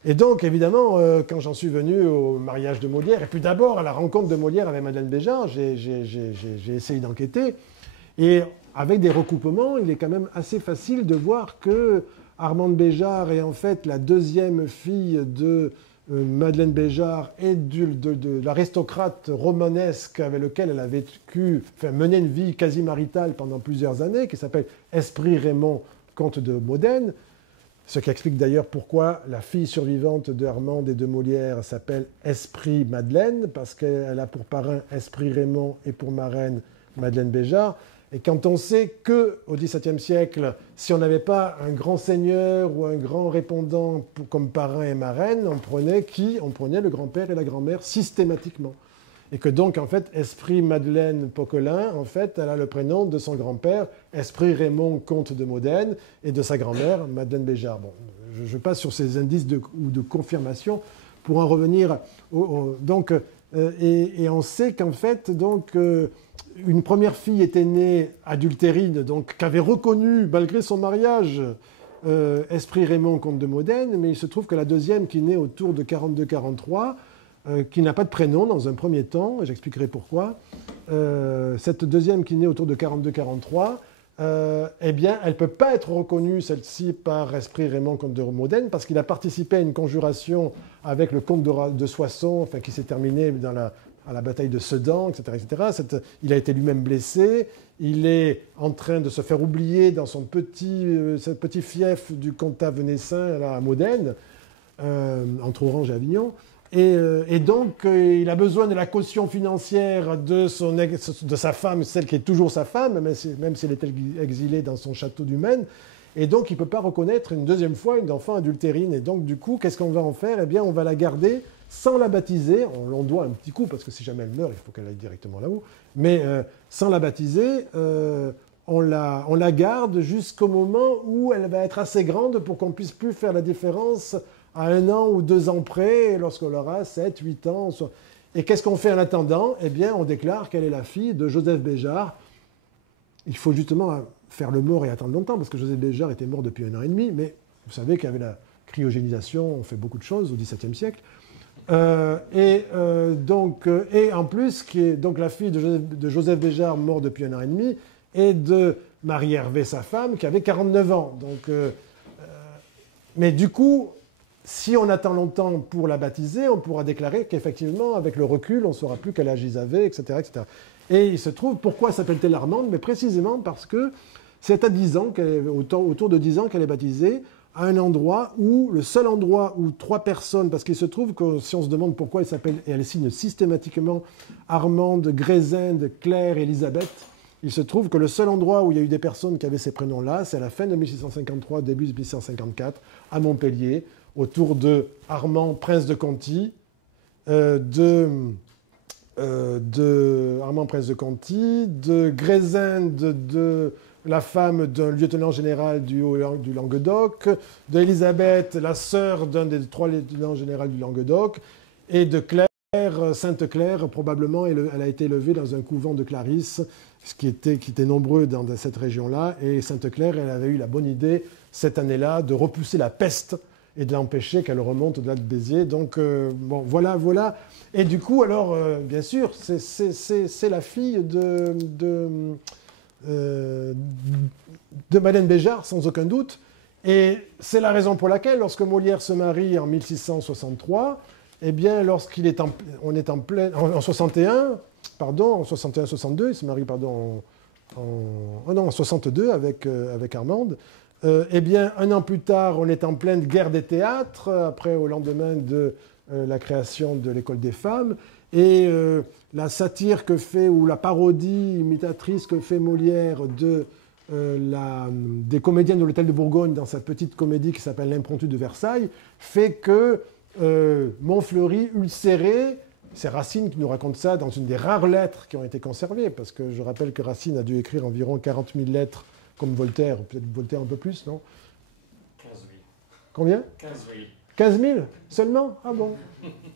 Et donc, évidemment, quand j'en suis venu au mariage de Molière, et puis d'abord à la rencontre de Molière avec Madeleine Béjart, j'ai essayé d'enquêter. Et avec des recoupements, il est quand même assez facile de voir que Armande Béjart est en fait la deuxième fille de Madeleine Béjart et de l'aristocrate romanesque avec lequel elle a vécu, enfin, mené une vie quasi maritale pendant plusieurs années, qui s'appelle Esprit Raymond, comte de Modène. Ce qui explique d'ailleurs pourquoi la fille survivante de Armande et de Molière s'appelle Esprit Madeleine, parce qu'elle a pour parrain Esprit Raymond et pour marraine Madeleine Béjart. Et quand on sait qu'au XVIIe siècle, si on n'avait pas un grand seigneur ou un grand répondant comme parrain et marraine, on prenait qui? On prenait le grand-père et la grand-mère systématiquement. Et que donc, en fait, Esprit Madeleine Poquelin, en fait, elle a le prénom de son grand-père, Esprit Raymond, comte de Modène, et de sa grand-mère, Madeleine Béjart. Bon, je passe sur ces indices ou de confirmation pour en revenir. Donc, et on sait qu'en fait, donc, une première fille était née adultérine, donc qu'avait reconnu, malgré son mariage, Esprit Raymond, comte de Modène, mais il se trouve que la deuxième, qui naît autour de 42-43, qui n'a pas de prénom dans un premier temps, et j'expliquerai pourquoi, cette deuxième qui naît autour de 42-43, eh bien, elle ne peut pas être reconnue, celle-ci, par Esprit Raymond, comte de Modène, parce qu'il a participé à une conjuration avec le comte de Soissons, enfin, qui s'est terminée à la bataille de Sedan, etc. etc. Il a été lui-même blessé, il est en train de se faire oublier dans son petit fief du comtat venessin là, à Modène, entre Orange et Avignon. Et donc, il a besoin de la caution financière de sa femme, celle qui est toujours sa femme, même si elle est exilée dans son château du Maine. Et donc, il ne peut pas reconnaître une deuxième fois une enfant adultérine. Et donc, du coup, qu'est-ce qu'on va en faire? Eh bien, on va la garder sans la baptiser. On l'en doit un petit coup, parce que si jamais elle meurt, il faut qu'elle aille directement là-haut. Mais sans la baptiser, on la garde jusqu'au moment où elle va être assez grande pour qu'on ne puisse plus faire la différence à 1 an ou 2 ans près, lorsqu'elle aura 7, 8 ans. Et qu'est-ce qu'on fait en attendant? Eh bien, on déclare qu'elle est la fille de Joseph Béjart. Il faut justement faire le mort et attendre longtemps, parce que Joseph Béjart était mort depuis 1 an et demi, mais vous savez qu'avec la cryogénisation, on fait beaucoup de choses au XVIIe siècle. Et en plus, qui est donc la fille de Joseph Béjart, mort depuis 1 an et demi, et de Marie Hervé, sa femme, qui avait 49 ans. Mais du coup, si on attend longtemps pour la baptiser, on pourra déclarer qu'effectivement, avec le recul, on ne saura plus quel âge ils avaient, etc., etc. Et il se trouve, pourquoi s'appelle-t-elle Armande? Mais précisément parce que c'est à 10 ans, autour de 10 ans qu'elle est baptisée, à un endroit où, le seul endroit où 3 personnes, parce qu'il se trouve que si on se demande pourquoi elle s'appelle, et elle signe systématiquement Armande, Grésinde, Claire, Elisabeth, il se trouve que le seul endroit où il y a eu des personnes qui avaient ces prénoms-là, c'est à la fin de 1653, début de 1654, à Montpellier, autour de Armand, prince de Conti, Armand, prince de Conti, de Grésinde, de la femme d'un lieutenant général du Languedoc, d'Élisabeth, la sœur d'un des 3 lieutenants généraux du Languedoc, et de Claire, Sainte Claire, probablement, elle a été élevée dans un couvent de Clarisse, qui était nombreux dans cette région-là, et Sainte Claire, elle avait eu la bonne idée, cette année-là, de repousser la peste et de l'empêcher qu'elle remonte au-delà de Béziers. Donc, bon, voilà. Et du coup, alors, bien sûr, c'est la fille de Madeleine Béjart, sans aucun doute. Et c'est la raison pour laquelle, lorsque Molière se marie en 1663, eh bien, on est en 61, pardon, en 61-62, il se marie, pardon, en 62 avec Armande. Eh bien, 1 an plus tard, on est en pleine guerre des théâtres, après, au lendemain de la création de l'École des femmes. Et la satire que fait, ou la parodie imitatrice que fait Molière des comédiennes de l'Hôtel de Bourgogne dans sa petite comédie qui s'appelle L'Impromptu de Versailles, fait que Montfleury, ulcéré, c'est Racine qui nous raconte ça dans une des rares lettres qui ont été conservées, parce que je rappelle que Racine a dû écrire environ 40 000 lettres, comme Voltaire, peut-être Voltaire un peu plus, non? 15 000. Combien? 15 000. 15 000 seulement? Ah bon?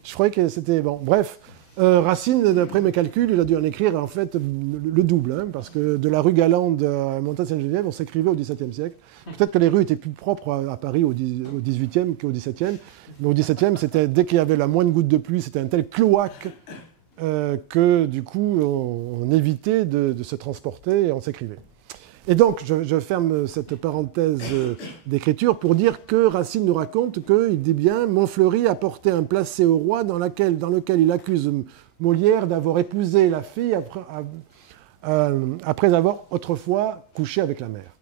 Je croyais que c'était... Bon, bref. Racine, d'après mes calculs, il a dû en écrire en fait le double, hein, parce que de la rue Galande à Montagne-Sainte-Geneviève, on s'écrivait au XVIIe siècle. Peut-être que les rues étaient plus propres à Paris au XVIIIe qu'au XVIIe, mais au XVIIe, c'était dès qu'il y avait la moindre goutte de pluie, c'était un tel cloaque que du coup, on évitait de se transporter et on s'écrivait. Et donc, je ferme cette parenthèse d'écriture pour dire que Racine nous raconte qu'il dit bien « Montfleury a porté un placet au roi dans lequel il accuse Molière d'avoir épousé la fille après avoir autrefois couché avec la mère. »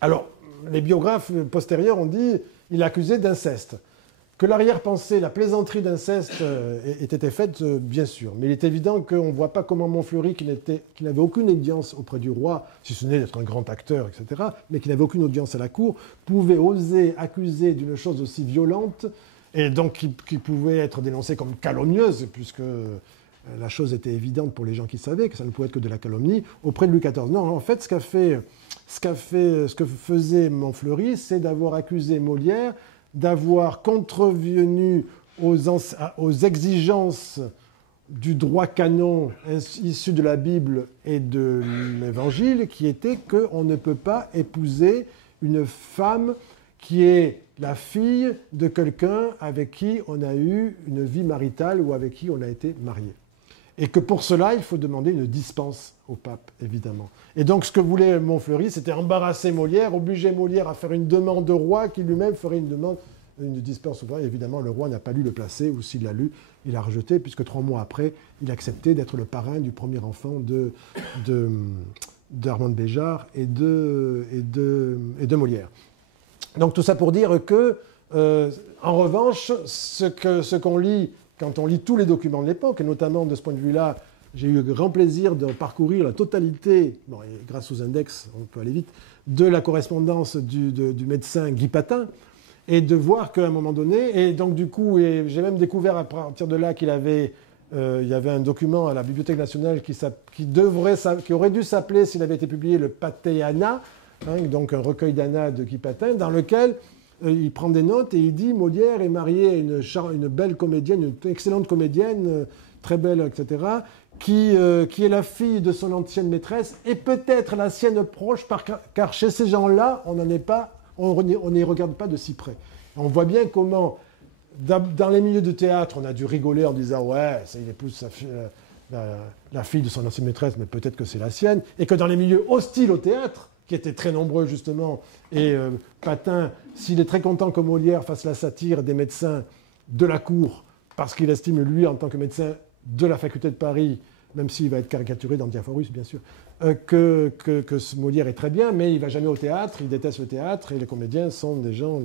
Alors, les biographes postérieurs ont dit il l'accusait d'inceste. Que l'arrière-pensée, la plaisanterie d'inceste ait été faite, bien sûr. Mais il est évident qu'on ne voit pas comment Montfleury, qui n'avait aucune audience auprès du roi, si ce n'est d'être un grand acteur, etc., mais qui n'avait aucune audience à la cour, pouvait oser accuser d'une chose aussi violente, et donc qui pouvait être dénoncée comme calomnieuse, puisque la chose était évidente pour les gens qui savaient que ça ne pouvait être que de la calomnie, auprès de Louis XIV. Non, en fait, ce que faisait Montfleury, c'est d'avoir accusé Molière d'avoir contrevenu aux exigences du droit canon issu de la Bible et de l'Évangile, qui était qu'on ne peut pas épouser une femme qui est la fille de quelqu'un avec qui on a eu une vie maritale ou avec qui on a été marié. Et que pour cela, il faut demander une dispense au pape, évidemment. Et donc, ce que voulait Montfleury, c'était embarrasser Molière, obliger Molière à faire une demande au roi, qui lui-même ferait une dispense au roi. Et évidemment, le roi n'a pas lu le placet, ou s'il l'a lu, il l'a rejeté, puisque 3 mois après, il acceptait d'être le parrain du premier enfant d'Armand de Béjart et de Molière. Donc, tout ça pour dire que, en revanche, ce qu'on lit, quand on lit tous les documents de l'époque, et notamment de ce point de vue-là, j'ai eu le grand plaisir de parcourir la totalité, bon, et grâce aux index, on peut aller vite, de la correspondance du médecin Guy Patin, et de voir qu'à un moment donné, et donc du coup, j'ai même découvert à partir de là il y avait un document à la Bibliothèque nationale qui aurait dû s'appeler, s'il avait été publié, le Patéana, donc un recueil d'Anna de Guy Patin, dans lequel il prend des notes et il dit Molière est marié à une belle comédienne, une excellente comédienne, très belle, etc., qui est la fille de son ancienne maîtresse et peut-être la sienne proche, car chez ces gens-là, on n'y regarde pas de si près. On voit bien comment, dans les milieux de théâtre, on a dû rigoler en disant ouais, il épouse la fille de son ancienne maîtresse, mais peut-être que c'est la sienne, et que dans les milieux hostiles au théâtre, qui étaient très nombreux justement, et Patin, s'il est très content que Molière fasse la satire des médecins de la cour, parce qu'il estime lui en tant que médecin de la faculté de Paris, même s'il va être caricaturé dans Diaphorus bien sûr, que Molière est très bien, mais il ne va jamais au théâtre, il déteste le théâtre, et les comédiens sont des gens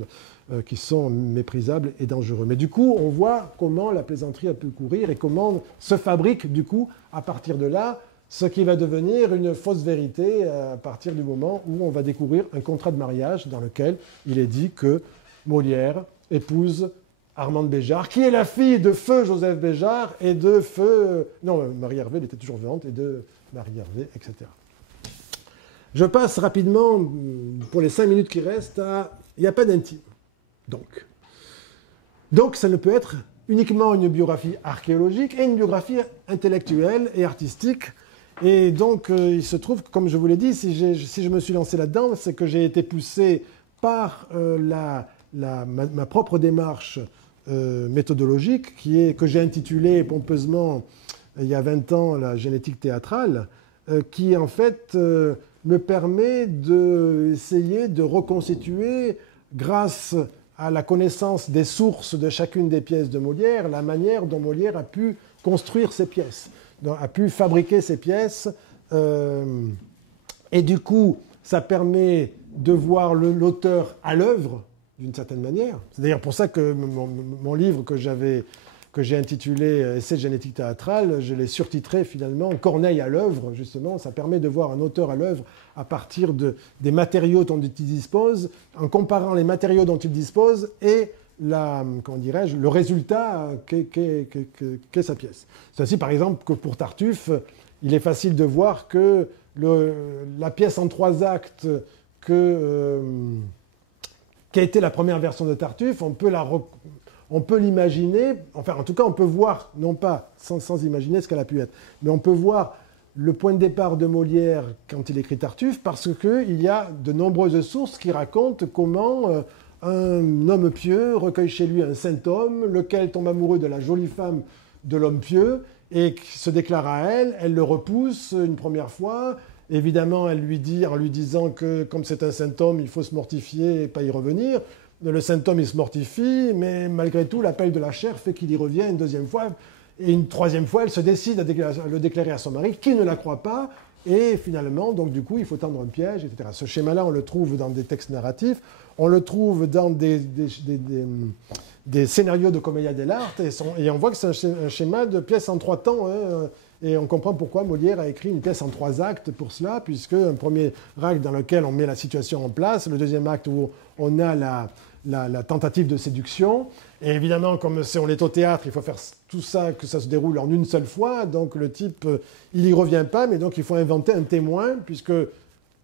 qui sont méprisables et dangereux. Mais du coup, on voit comment la plaisanterie a pu courir et comment se fabrique du coup, à partir de là, ce qui va devenir une fausse vérité à partir du moment où on va découvrir un contrat de mariage dans lequel il est dit que Molière épouse Armand de Béjart, qui est la fille de feu Joseph Béjart et de feu... Non, Marie Hervé, elle était toujours vivante, et de Marie Hervé, etc. Je passe rapidement, pour les 5 minutes qui restent, à... Il n'y a pas d'intime. Donc, ça ne peut être uniquement une biographie archéologique et une biographie intellectuelle et artistique. Et donc, il se trouve que, comme je vous l'ai dit, si je me suis lancé là-dedans, c'est que j'ai été poussé par ma propre démarche méthodologique, que j'ai intitulée pompeusement, il y a 20 ans, la génétique théâtrale, qui en fait me permet d'essayer de reconstituer, grâce à la connaissance des sources de chacune des pièces de Molière, la manière dont Molière a pu construire ses pièces, a pu fabriquer ses pièces. Et du coup, ça permet de voir l'auteur à l'œuvre, d'une certaine manière. C'est d'ailleurs pour ça que mon livre que j'ai intitulé « Essai de génétique théâtrale », je l'ai surtitré finalement « Corneille à l'œuvre », justement. Ça permet de voir un auteur à l'œuvre à partir des matériaux dont il dispose, en comparant les matériaux dont il dispose et le résultat qu'est sa pièce. C'est ainsi, par exemple, que pour Tartuffe, il est facile de voir que la pièce en 3 actes qui a été la première version de Tartuffe, on peut l'imaginer, enfin en tout cas on peut voir, non pas sans imaginer ce qu'elle a pu être, mais on peut voir le point de départ de Molière quand il écrit Tartuffe, parce qu'il y a de nombreuses sources qui racontent comment un homme pieux recueille chez lui un saint homme, lequel tombe amoureux de la jolie femme de l'homme pieux, et se déclare à elle, elle le repousse une première fois, évidemment, elle lui dit, en lui disant que comme c'est un symptôme, il faut se mortifier et pas y revenir. Le symptôme, il se mortifie, mais malgré tout, l'appel de la chair fait qu'il y revient une deuxième fois. Et une troisième fois, elle se décide à le déclarer à son mari, qui ne la croit pas. Et finalement, donc du coup, il faut tendre un piège, etc. Ce schéma-là, on le trouve dans des textes narratifs, on le trouve dans des scénarios de commedia dell'arte, et on voit que c'est un schéma de pièce en 3 temps. Hein, et on comprend pourquoi Molière a écrit une pièce en 3 actes pour cela, puisque un premier acte dans lequel on met la situation en place, le deuxième acte où on a la tentative de séduction. Et évidemment, comme on est au théâtre, il faut faire tout ça, que ça se déroule en une seule fois. Donc le type, il n'y revient pas, mais donc il faut inventer un témoin, puisque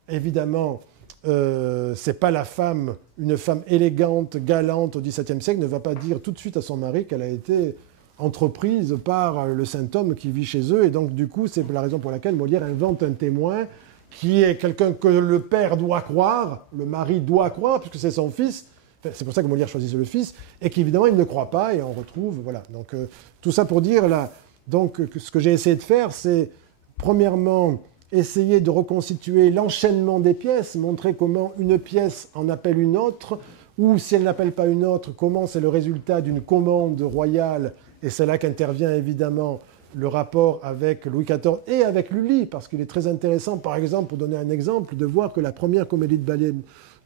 évidemment, c'est pas la femme, une femme élégante, galante au XVIIe siècle, ne va pas dire tout de suite à son mari qu'elle a été entreprise par le symptôme qui vit chez eux. Et donc du coup, c'est la raison pour laquelle Molière invente un témoin qui est quelqu'un que le père doit croire, le mari doit croire, puisque c'est son fils. C'est pour ça que Molière choisit le fils, et qu'évidemment, il ne croit pas, et on retrouve... Voilà. Donc, tout ça pour dire, là, donc, ce que j'ai essayé de faire, c'est, premièrement, essayer de reconstituer l'enchaînement des pièces, montrer comment une pièce en appelle une autre, ou si elle n'appelle pas une autre, comment c'est le résultat d'une commande royale, et c'est là qu'intervient, évidemment, le rapport avec Louis XIV et avec Lully, parce qu'il est très intéressant, par exemple, pour donner un exemple, de voir que la première comédie de ballet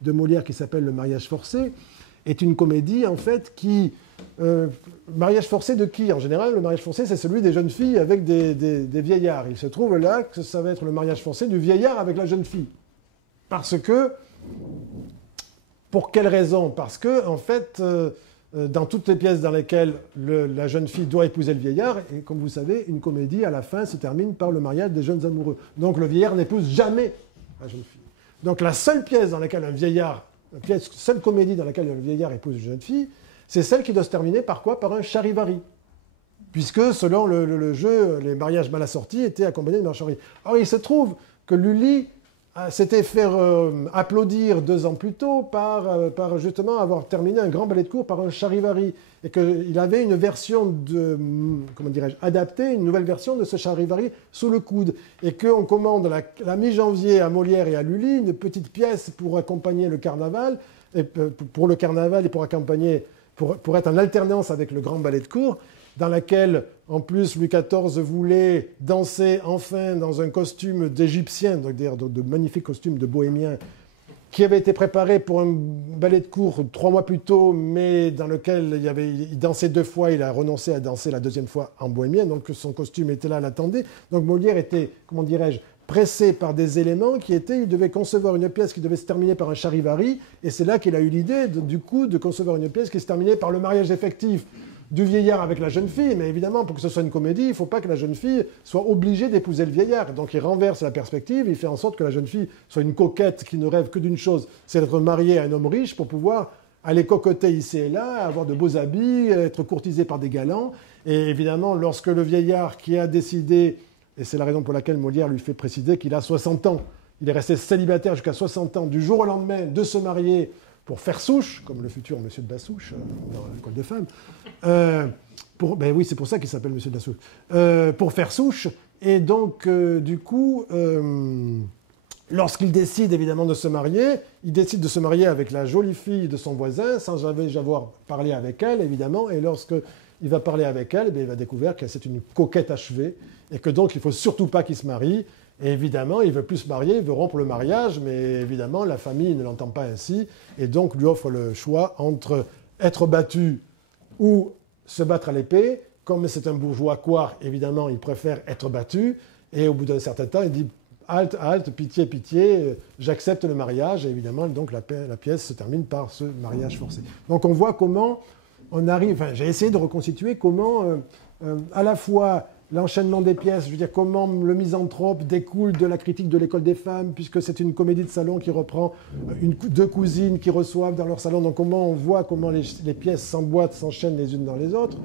de Molière qui s'appelle Le mariage forcé, est une comédie en fait qui... mariage forcé de qui? En général, le mariage forcé, c'est celui des jeunes filles avec des vieillards. Il se trouve là que ça va être le mariage forcé du vieillard avec la jeune fille. Parce que... Pour quelle raison? Parce que, en fait, dans toutes les pièces dans lesquelles la jeune fille doit épouser le vieillard, et comme vous savez, une comédie, à la fin, se termine par le mariage des jeunes amoureux. Donc le vieillard n'épouse jamais la jeune fille. Donc la seule pièce dans laquelle un vieillard, seule comédie dans laquelle le vieillard épouse une jeune fille, c'est celle qui doit se terminer par quoi? Par un charivari. Puisque selon le jeu, les mariages mal assortis étaient accompagnés de charivari. Or il se trouve que Lully s'était fait applaudir 2 ans plus tôt par justement avoir terminé un grand ballet de cour par un charivari. Et qu'il avait une version adaptée, une nouvelle version de ce charivari sous le coude. Et qu'on commande la mi-janvier à Molière et à Lully une petite pièce pour accompagner le carnaval, et pour le carnaval et pour accompagner, pour être en alternance avec le grand ballet de cour, dans laquelle, en plus, Louis XIV voulait danser enfin dans un costume d'Égyptien, donc de magnifiques costumes de bohémien, qui avait été préparé pour un ballet de cour 3 mois plus tôt, mais dans lequel il dansait 2 fois, il a renoncé à danser la 2e fois en bohémien, donc son costume était là, l'attendait. Donc Molière était, comment dirais-je, pressé par des éléments qui étaient, il devait concevoir une pièce qui devait se terminer par un charivari, et c'est là qu'il a eu l'idée, du coup, de concevoir une pièce qui se terminait par le mariage effectif du vieillard avec la jeune fille, mais évidemment, pour que ce soit une comédie, il ne faut pas que la jeune fille soit obligée d'épouser le vieillard. Donc il renverse la perspective, il fait en sorte que la jeune fille soit une coquette qui ne rêve que d'une chose, c'est d'être mariée à un homme riche pour pouvoir aller cocoter ici et là, avoir de beaux habits, être courtisée par des galants. Et évidemment, lorsque le vieillard qui a décidé, et c'est la raison pour laquelle Molière lui fait préciser qu'il a 60 ans, il est resté célibataire jusqu'à 60 ans, du jour au lendemain, de se marier pour faire souche, comme le futur monsieur de Bassouche dans l'école de femmes. Ben oui, c'est pour ça qu'il s'appelle monsieur de Bassouche. Pour faire souche. Et donc, du coup, lorsqu'il décide évidemment de se marier, il décide de se marier avec la jolie fille de son voisin, sans jamais avoir parlé avec elle, évidemment. Et lorsqu'il va parler avec elle, il va découvrir que c'est une coquette achevée, et que donc il ne faut surtout pas qu'il se marie. Et évidemment, il ne veut plus se marier, il veut rompre le mariage, mais évidemment, la famille ne l'entend pas ainsi, et donc lui offre le choix entre être battu ou se battre à l'épée. Comme c'est un bourgeois couard, évidemment, il préfère être battu, et au bout d'un certain temps, il dit « Halte, halte, pitié, pitié, j'accepte le mariage », et évidemment, donc, la pièce se termine par ce mariage forcé. Donc on voit comment on arrive, j'ai essayé de reconstituer comment, à la fois, l'enchaînement des pièces, je veux dire comment le misanthrope découle de la critique de l'école des femmes, puisque c'est une comédie de salon qui reprend 2 cousines qui reçoivent dans leur salon. Donc comment on voit comment les pièces s'emboîtent, s'enchaînent les unes dans les autres.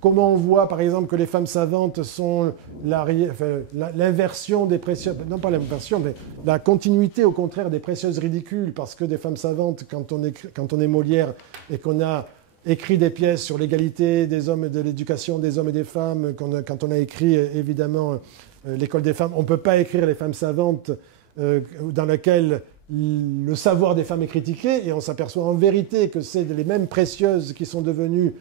Comment on voit, par exemple, que les femmes savantes sont l'inversion des précieuses... Non, pas l'inversion, mais la continuité, au contraire, des précieuses ridicules, parce que des femmes savantes, quand on est Molière et qu'on a écrit des pièces sur l'égalité des hommes et de l'éducation des hommes et des femmes, quand on a écrit évidemment l'école des femmes, on ne peut pas écrire les femmes savantes dans laquelle le savoir des femmes est critiqué, et on s'aperçoit en vérité que c'est les mêmes précieuses qui sont devenues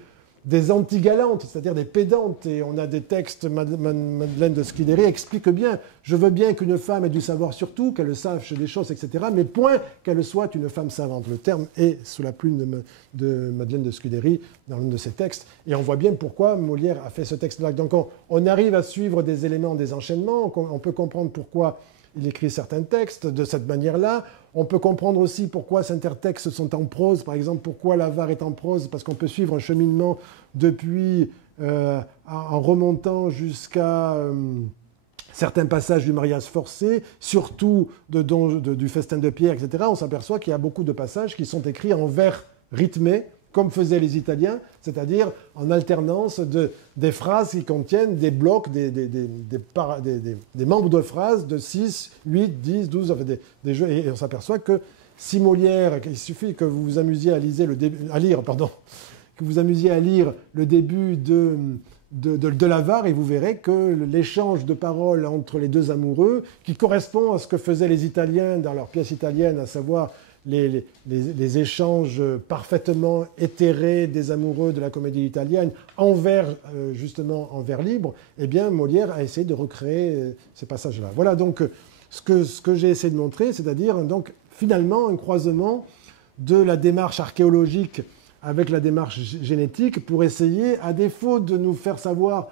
des anti-galantes, c'est-à-dire des pédantes. Et on a des textes, Madeleine de Scudéry explique bien, je veux bien qu'une femme ait du savoir sur tout, qu'elle sache des choses, etc., mais point qu'elle soit une femme savante. Le terme est sous la plume de Madeleine de Scudéry dans l'un de ses textes. Et on voit bien pourquoi Molière a fait ce texte-là. Donc on arrive à suivre des éléments, des enchaînements, on peut comprendre pourquoi il écrit certains textes de cette manière-là. On peut comprendre aussi pourquoi certains textes sont en prose. Par exemple, pourquoi l'Avare est en prose, parce qu'on peut suivre un cheminement depuis, en remontant jusqu'à certains passages du mariage forcé, surtout du festin de Pierre, etc. On s'aperçoit qu'il y a beaucoup de passages qui sont écrits en vers rythmés, comme faisaient les Italiens, c'est-à-dire en alternance des phrases qui contiennent des blocs, des membres de phrases de 6, 8, 10, 12, enfin des jeux. Et on s'aperçoit que si Molière, il suffit que vous vous amusiez à lire le début de l'Avare, et vous verrez que l'échange de paroles entre les deux amoureux, qui correspond à ce que faisaient les Italiens dans leurs pièces italiennes, à savoir les échanges parfaitement éthérés des amoureux de la comédie italienne justement en vers libre, eh bien Molière a essayé de recréer ces passages-là. Voilà donc ce que j'ai essayé de montrer, c'est-à-dire donc finalement un croisement de la démarche archéologique avec la démarche génétique pour essayer, à défaut de nous faire savoir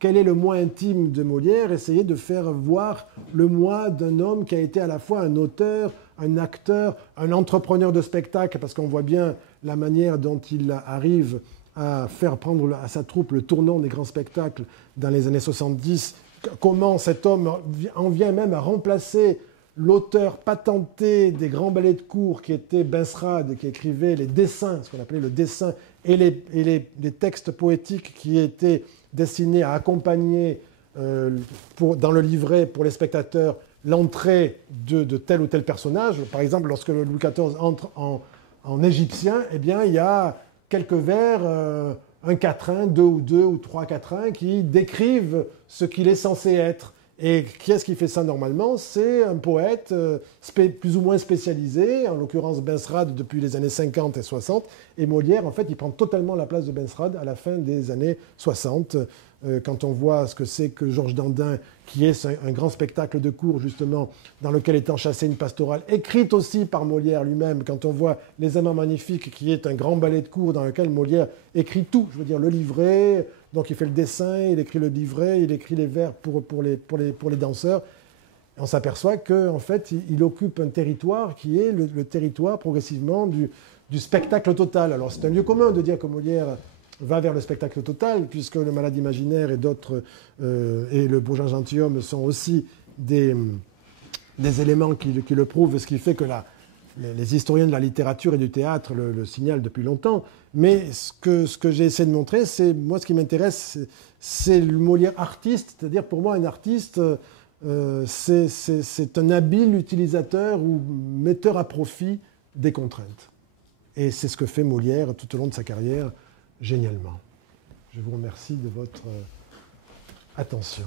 quel est le moi intime de Molière, essayer de faire voir le moi d'un homme qui a été à la fois un auteur, un acteur, un entrepreneur de spectacle, parce qu'on voit bien la manière dont il arrive à faire prendre à sa troupe le tournant des grands spectacles dans les années 70, comment cet homme en vient même à remplacer l'auteur patenté des grands ballets de cour qui était Benserade, qui écrivait les dessins, ce qu'on appelait le dessin, et les textes poétiques qui étaient destinés à accompagner dans le livret pour les spectateurs l'entrée de tel ou tel personnage. Par exemple, lorsque Louis XIV entre en égyptien, eh bien, il y a quelques vers, un quatrain, deux ou trois quatrains qui décrivent ce qu'il est censé être. Et qui est-ce qui fait ça normalement? C'est un poète plus ou moins spécialisé, en l'occurrence Benserade depuis les années 50 et 60. Et Molière, en fait, il prend totalement la place de Benserade à la fin des années 60. Quand on voit ce que c'est que Georges Dandin, qui est un grand spectacle de cour, justement, dans lequel est enchâssée une pastorale, écrite aussi par Molière lui-même, quand on voit Les Amants Magnifiques, qui est un grand ballet de cour dans lequel Molière écrit tout, je veux dire le livret, donc il fait le dessin, il écrit le livret, il écrit les vers pour les danseurs. On s'aperçoit qu'en fait, il occupe un territoire qui est le territoire progressivement du spectacle total. Alors c'est un lieu commun de dire que Molière va vers le spectacle total, puisque le Malade imaginaire et d'autres, et le Bourgeois gentilhomme sont aussi des éléments qui le prouvent, ce qui fait que les historiens de la littérature et du théâtre le signalent depuis longtemps. Mais ce que j'ai essayé de montrer, moi ce qui m'intéresse, c'est le Molière artiste, c'est-à-dire pour moi un artiste, c'est un habile utilisateur ou metteur à profit des contraintes. Et c'est ce que fait Molière tout au long de sa carrière, génialement. Je vous remercie de votre attention.